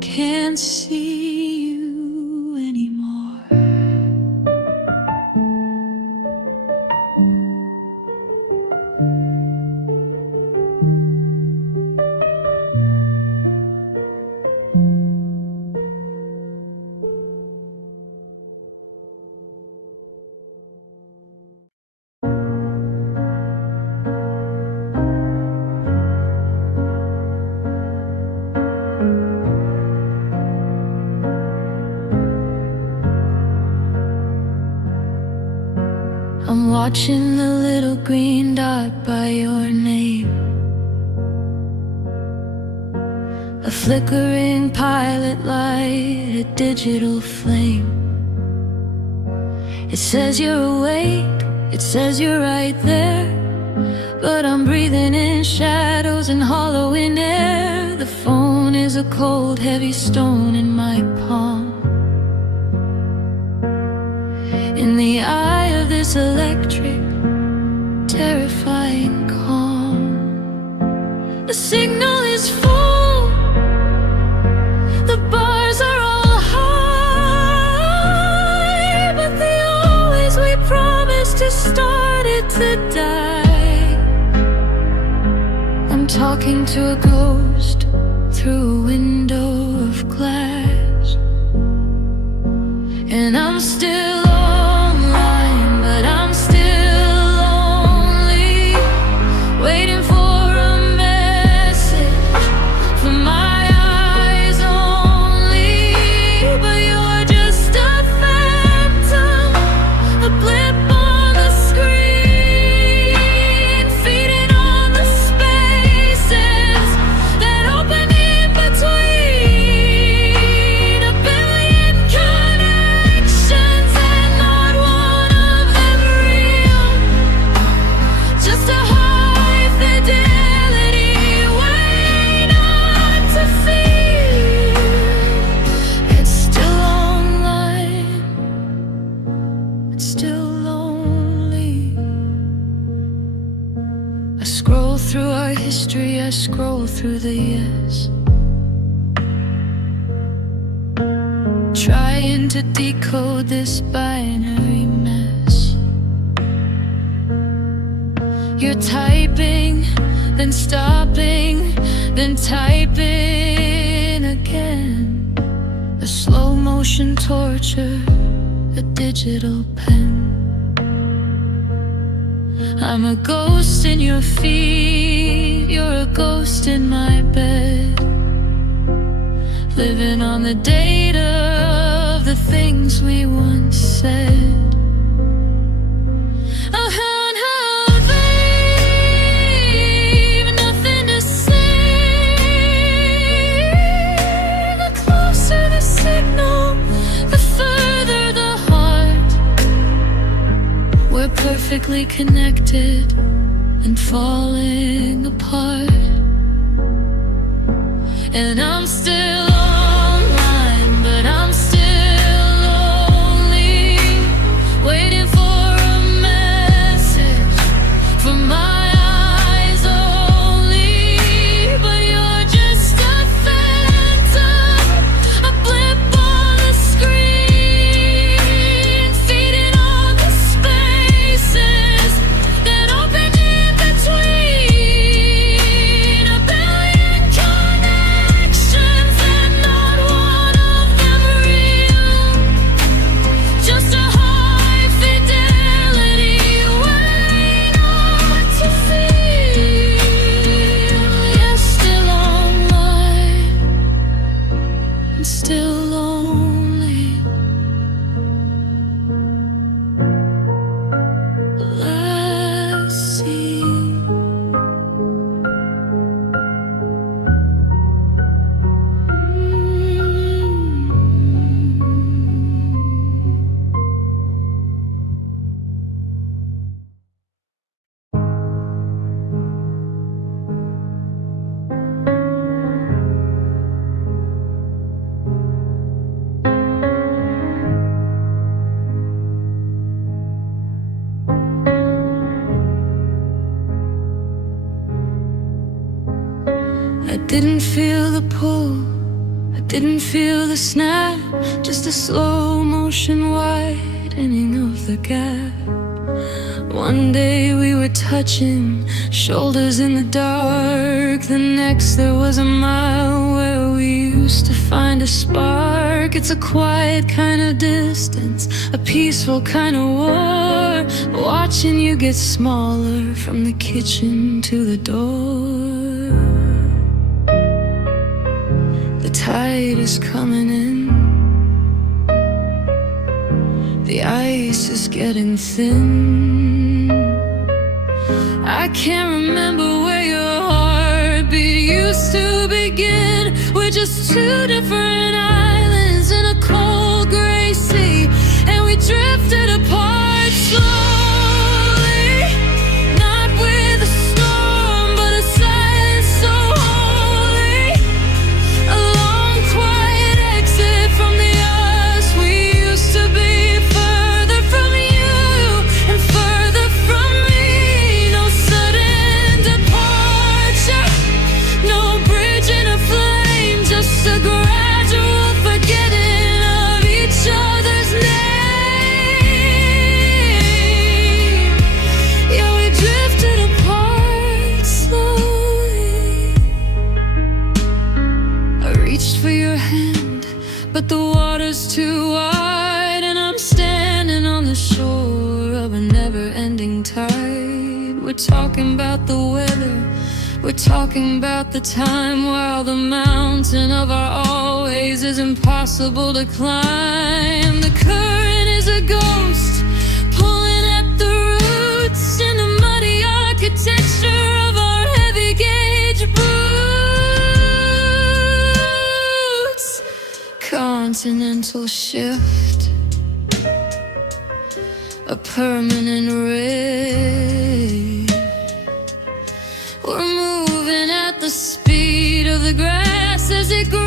Can't see you anymore. I'm watching the little green dot by your name, a flickering pilot light, a digital flame. It says you're awake, it says you're right there, but I'm breathing in shadows and hollow in air. The phone is a cold, heavy stone in my palm. In the eye of this electric, terrifying calm, the signal is full, the bars are all high, but they always we promised to started to die. I'm talking to a ghost through a window of glass, and I'm still online, but I'm still lonely, waiting for a message from my eyes only. But you're just a phantom, a blip on the screen, feeding on the spaces that open in between a billion connections, and not one of them real. Just a high fidelity waiting on to feel. It's still online, it's still lonely. I scroll through our history, I scroll through the years, trying to decode this binary mess. You're typing, then stopping, then typing again. A slow motion torture, a digital pen. I'm a ghost in your feet, you're a ghost in my bed, living on the data of the things we once said. Oh, how vague, nothing to say. The closer the signal, the further the heart. We're perfectly connected and falling apart, and I'm still online, but I'm still lonely, waiting for a message from my eyes Didn't feel the pull, I didn't feel the snap, just a slow motion widening of the gap. One day we were touching shoulders in the dark. The next there was a mile where we used to find a spark. It's a quiet kind of distance, a peaceful kind of war, watching you get smaller from the kitchen to the door. The tide is coming in, the ice is getting thin. I can't remember where your heartbeat used to begin. We're just two different islands in a cold gray sea, and we drifted apart slowly. Not with a storm, but a silence so holy. A long quiet exit from the us we used to be. Further from you and further from me. No sudden departure, no bridge in a flame, just a gradual forgetting of each other's name. Yeah, we drifted apart slowly. I reached for your hand, but the water's too wide, and I'm standing on the shore of a never-ending tide. We're talking about the weather, we're talking about the time, while the mountain of our always is impossible to climb. The current is a ghost, pulling at the roots in the muddy architecture of our heavy gauge boots. Continental shift, a permanent ray. We're moving at the speed of the grass as it grows.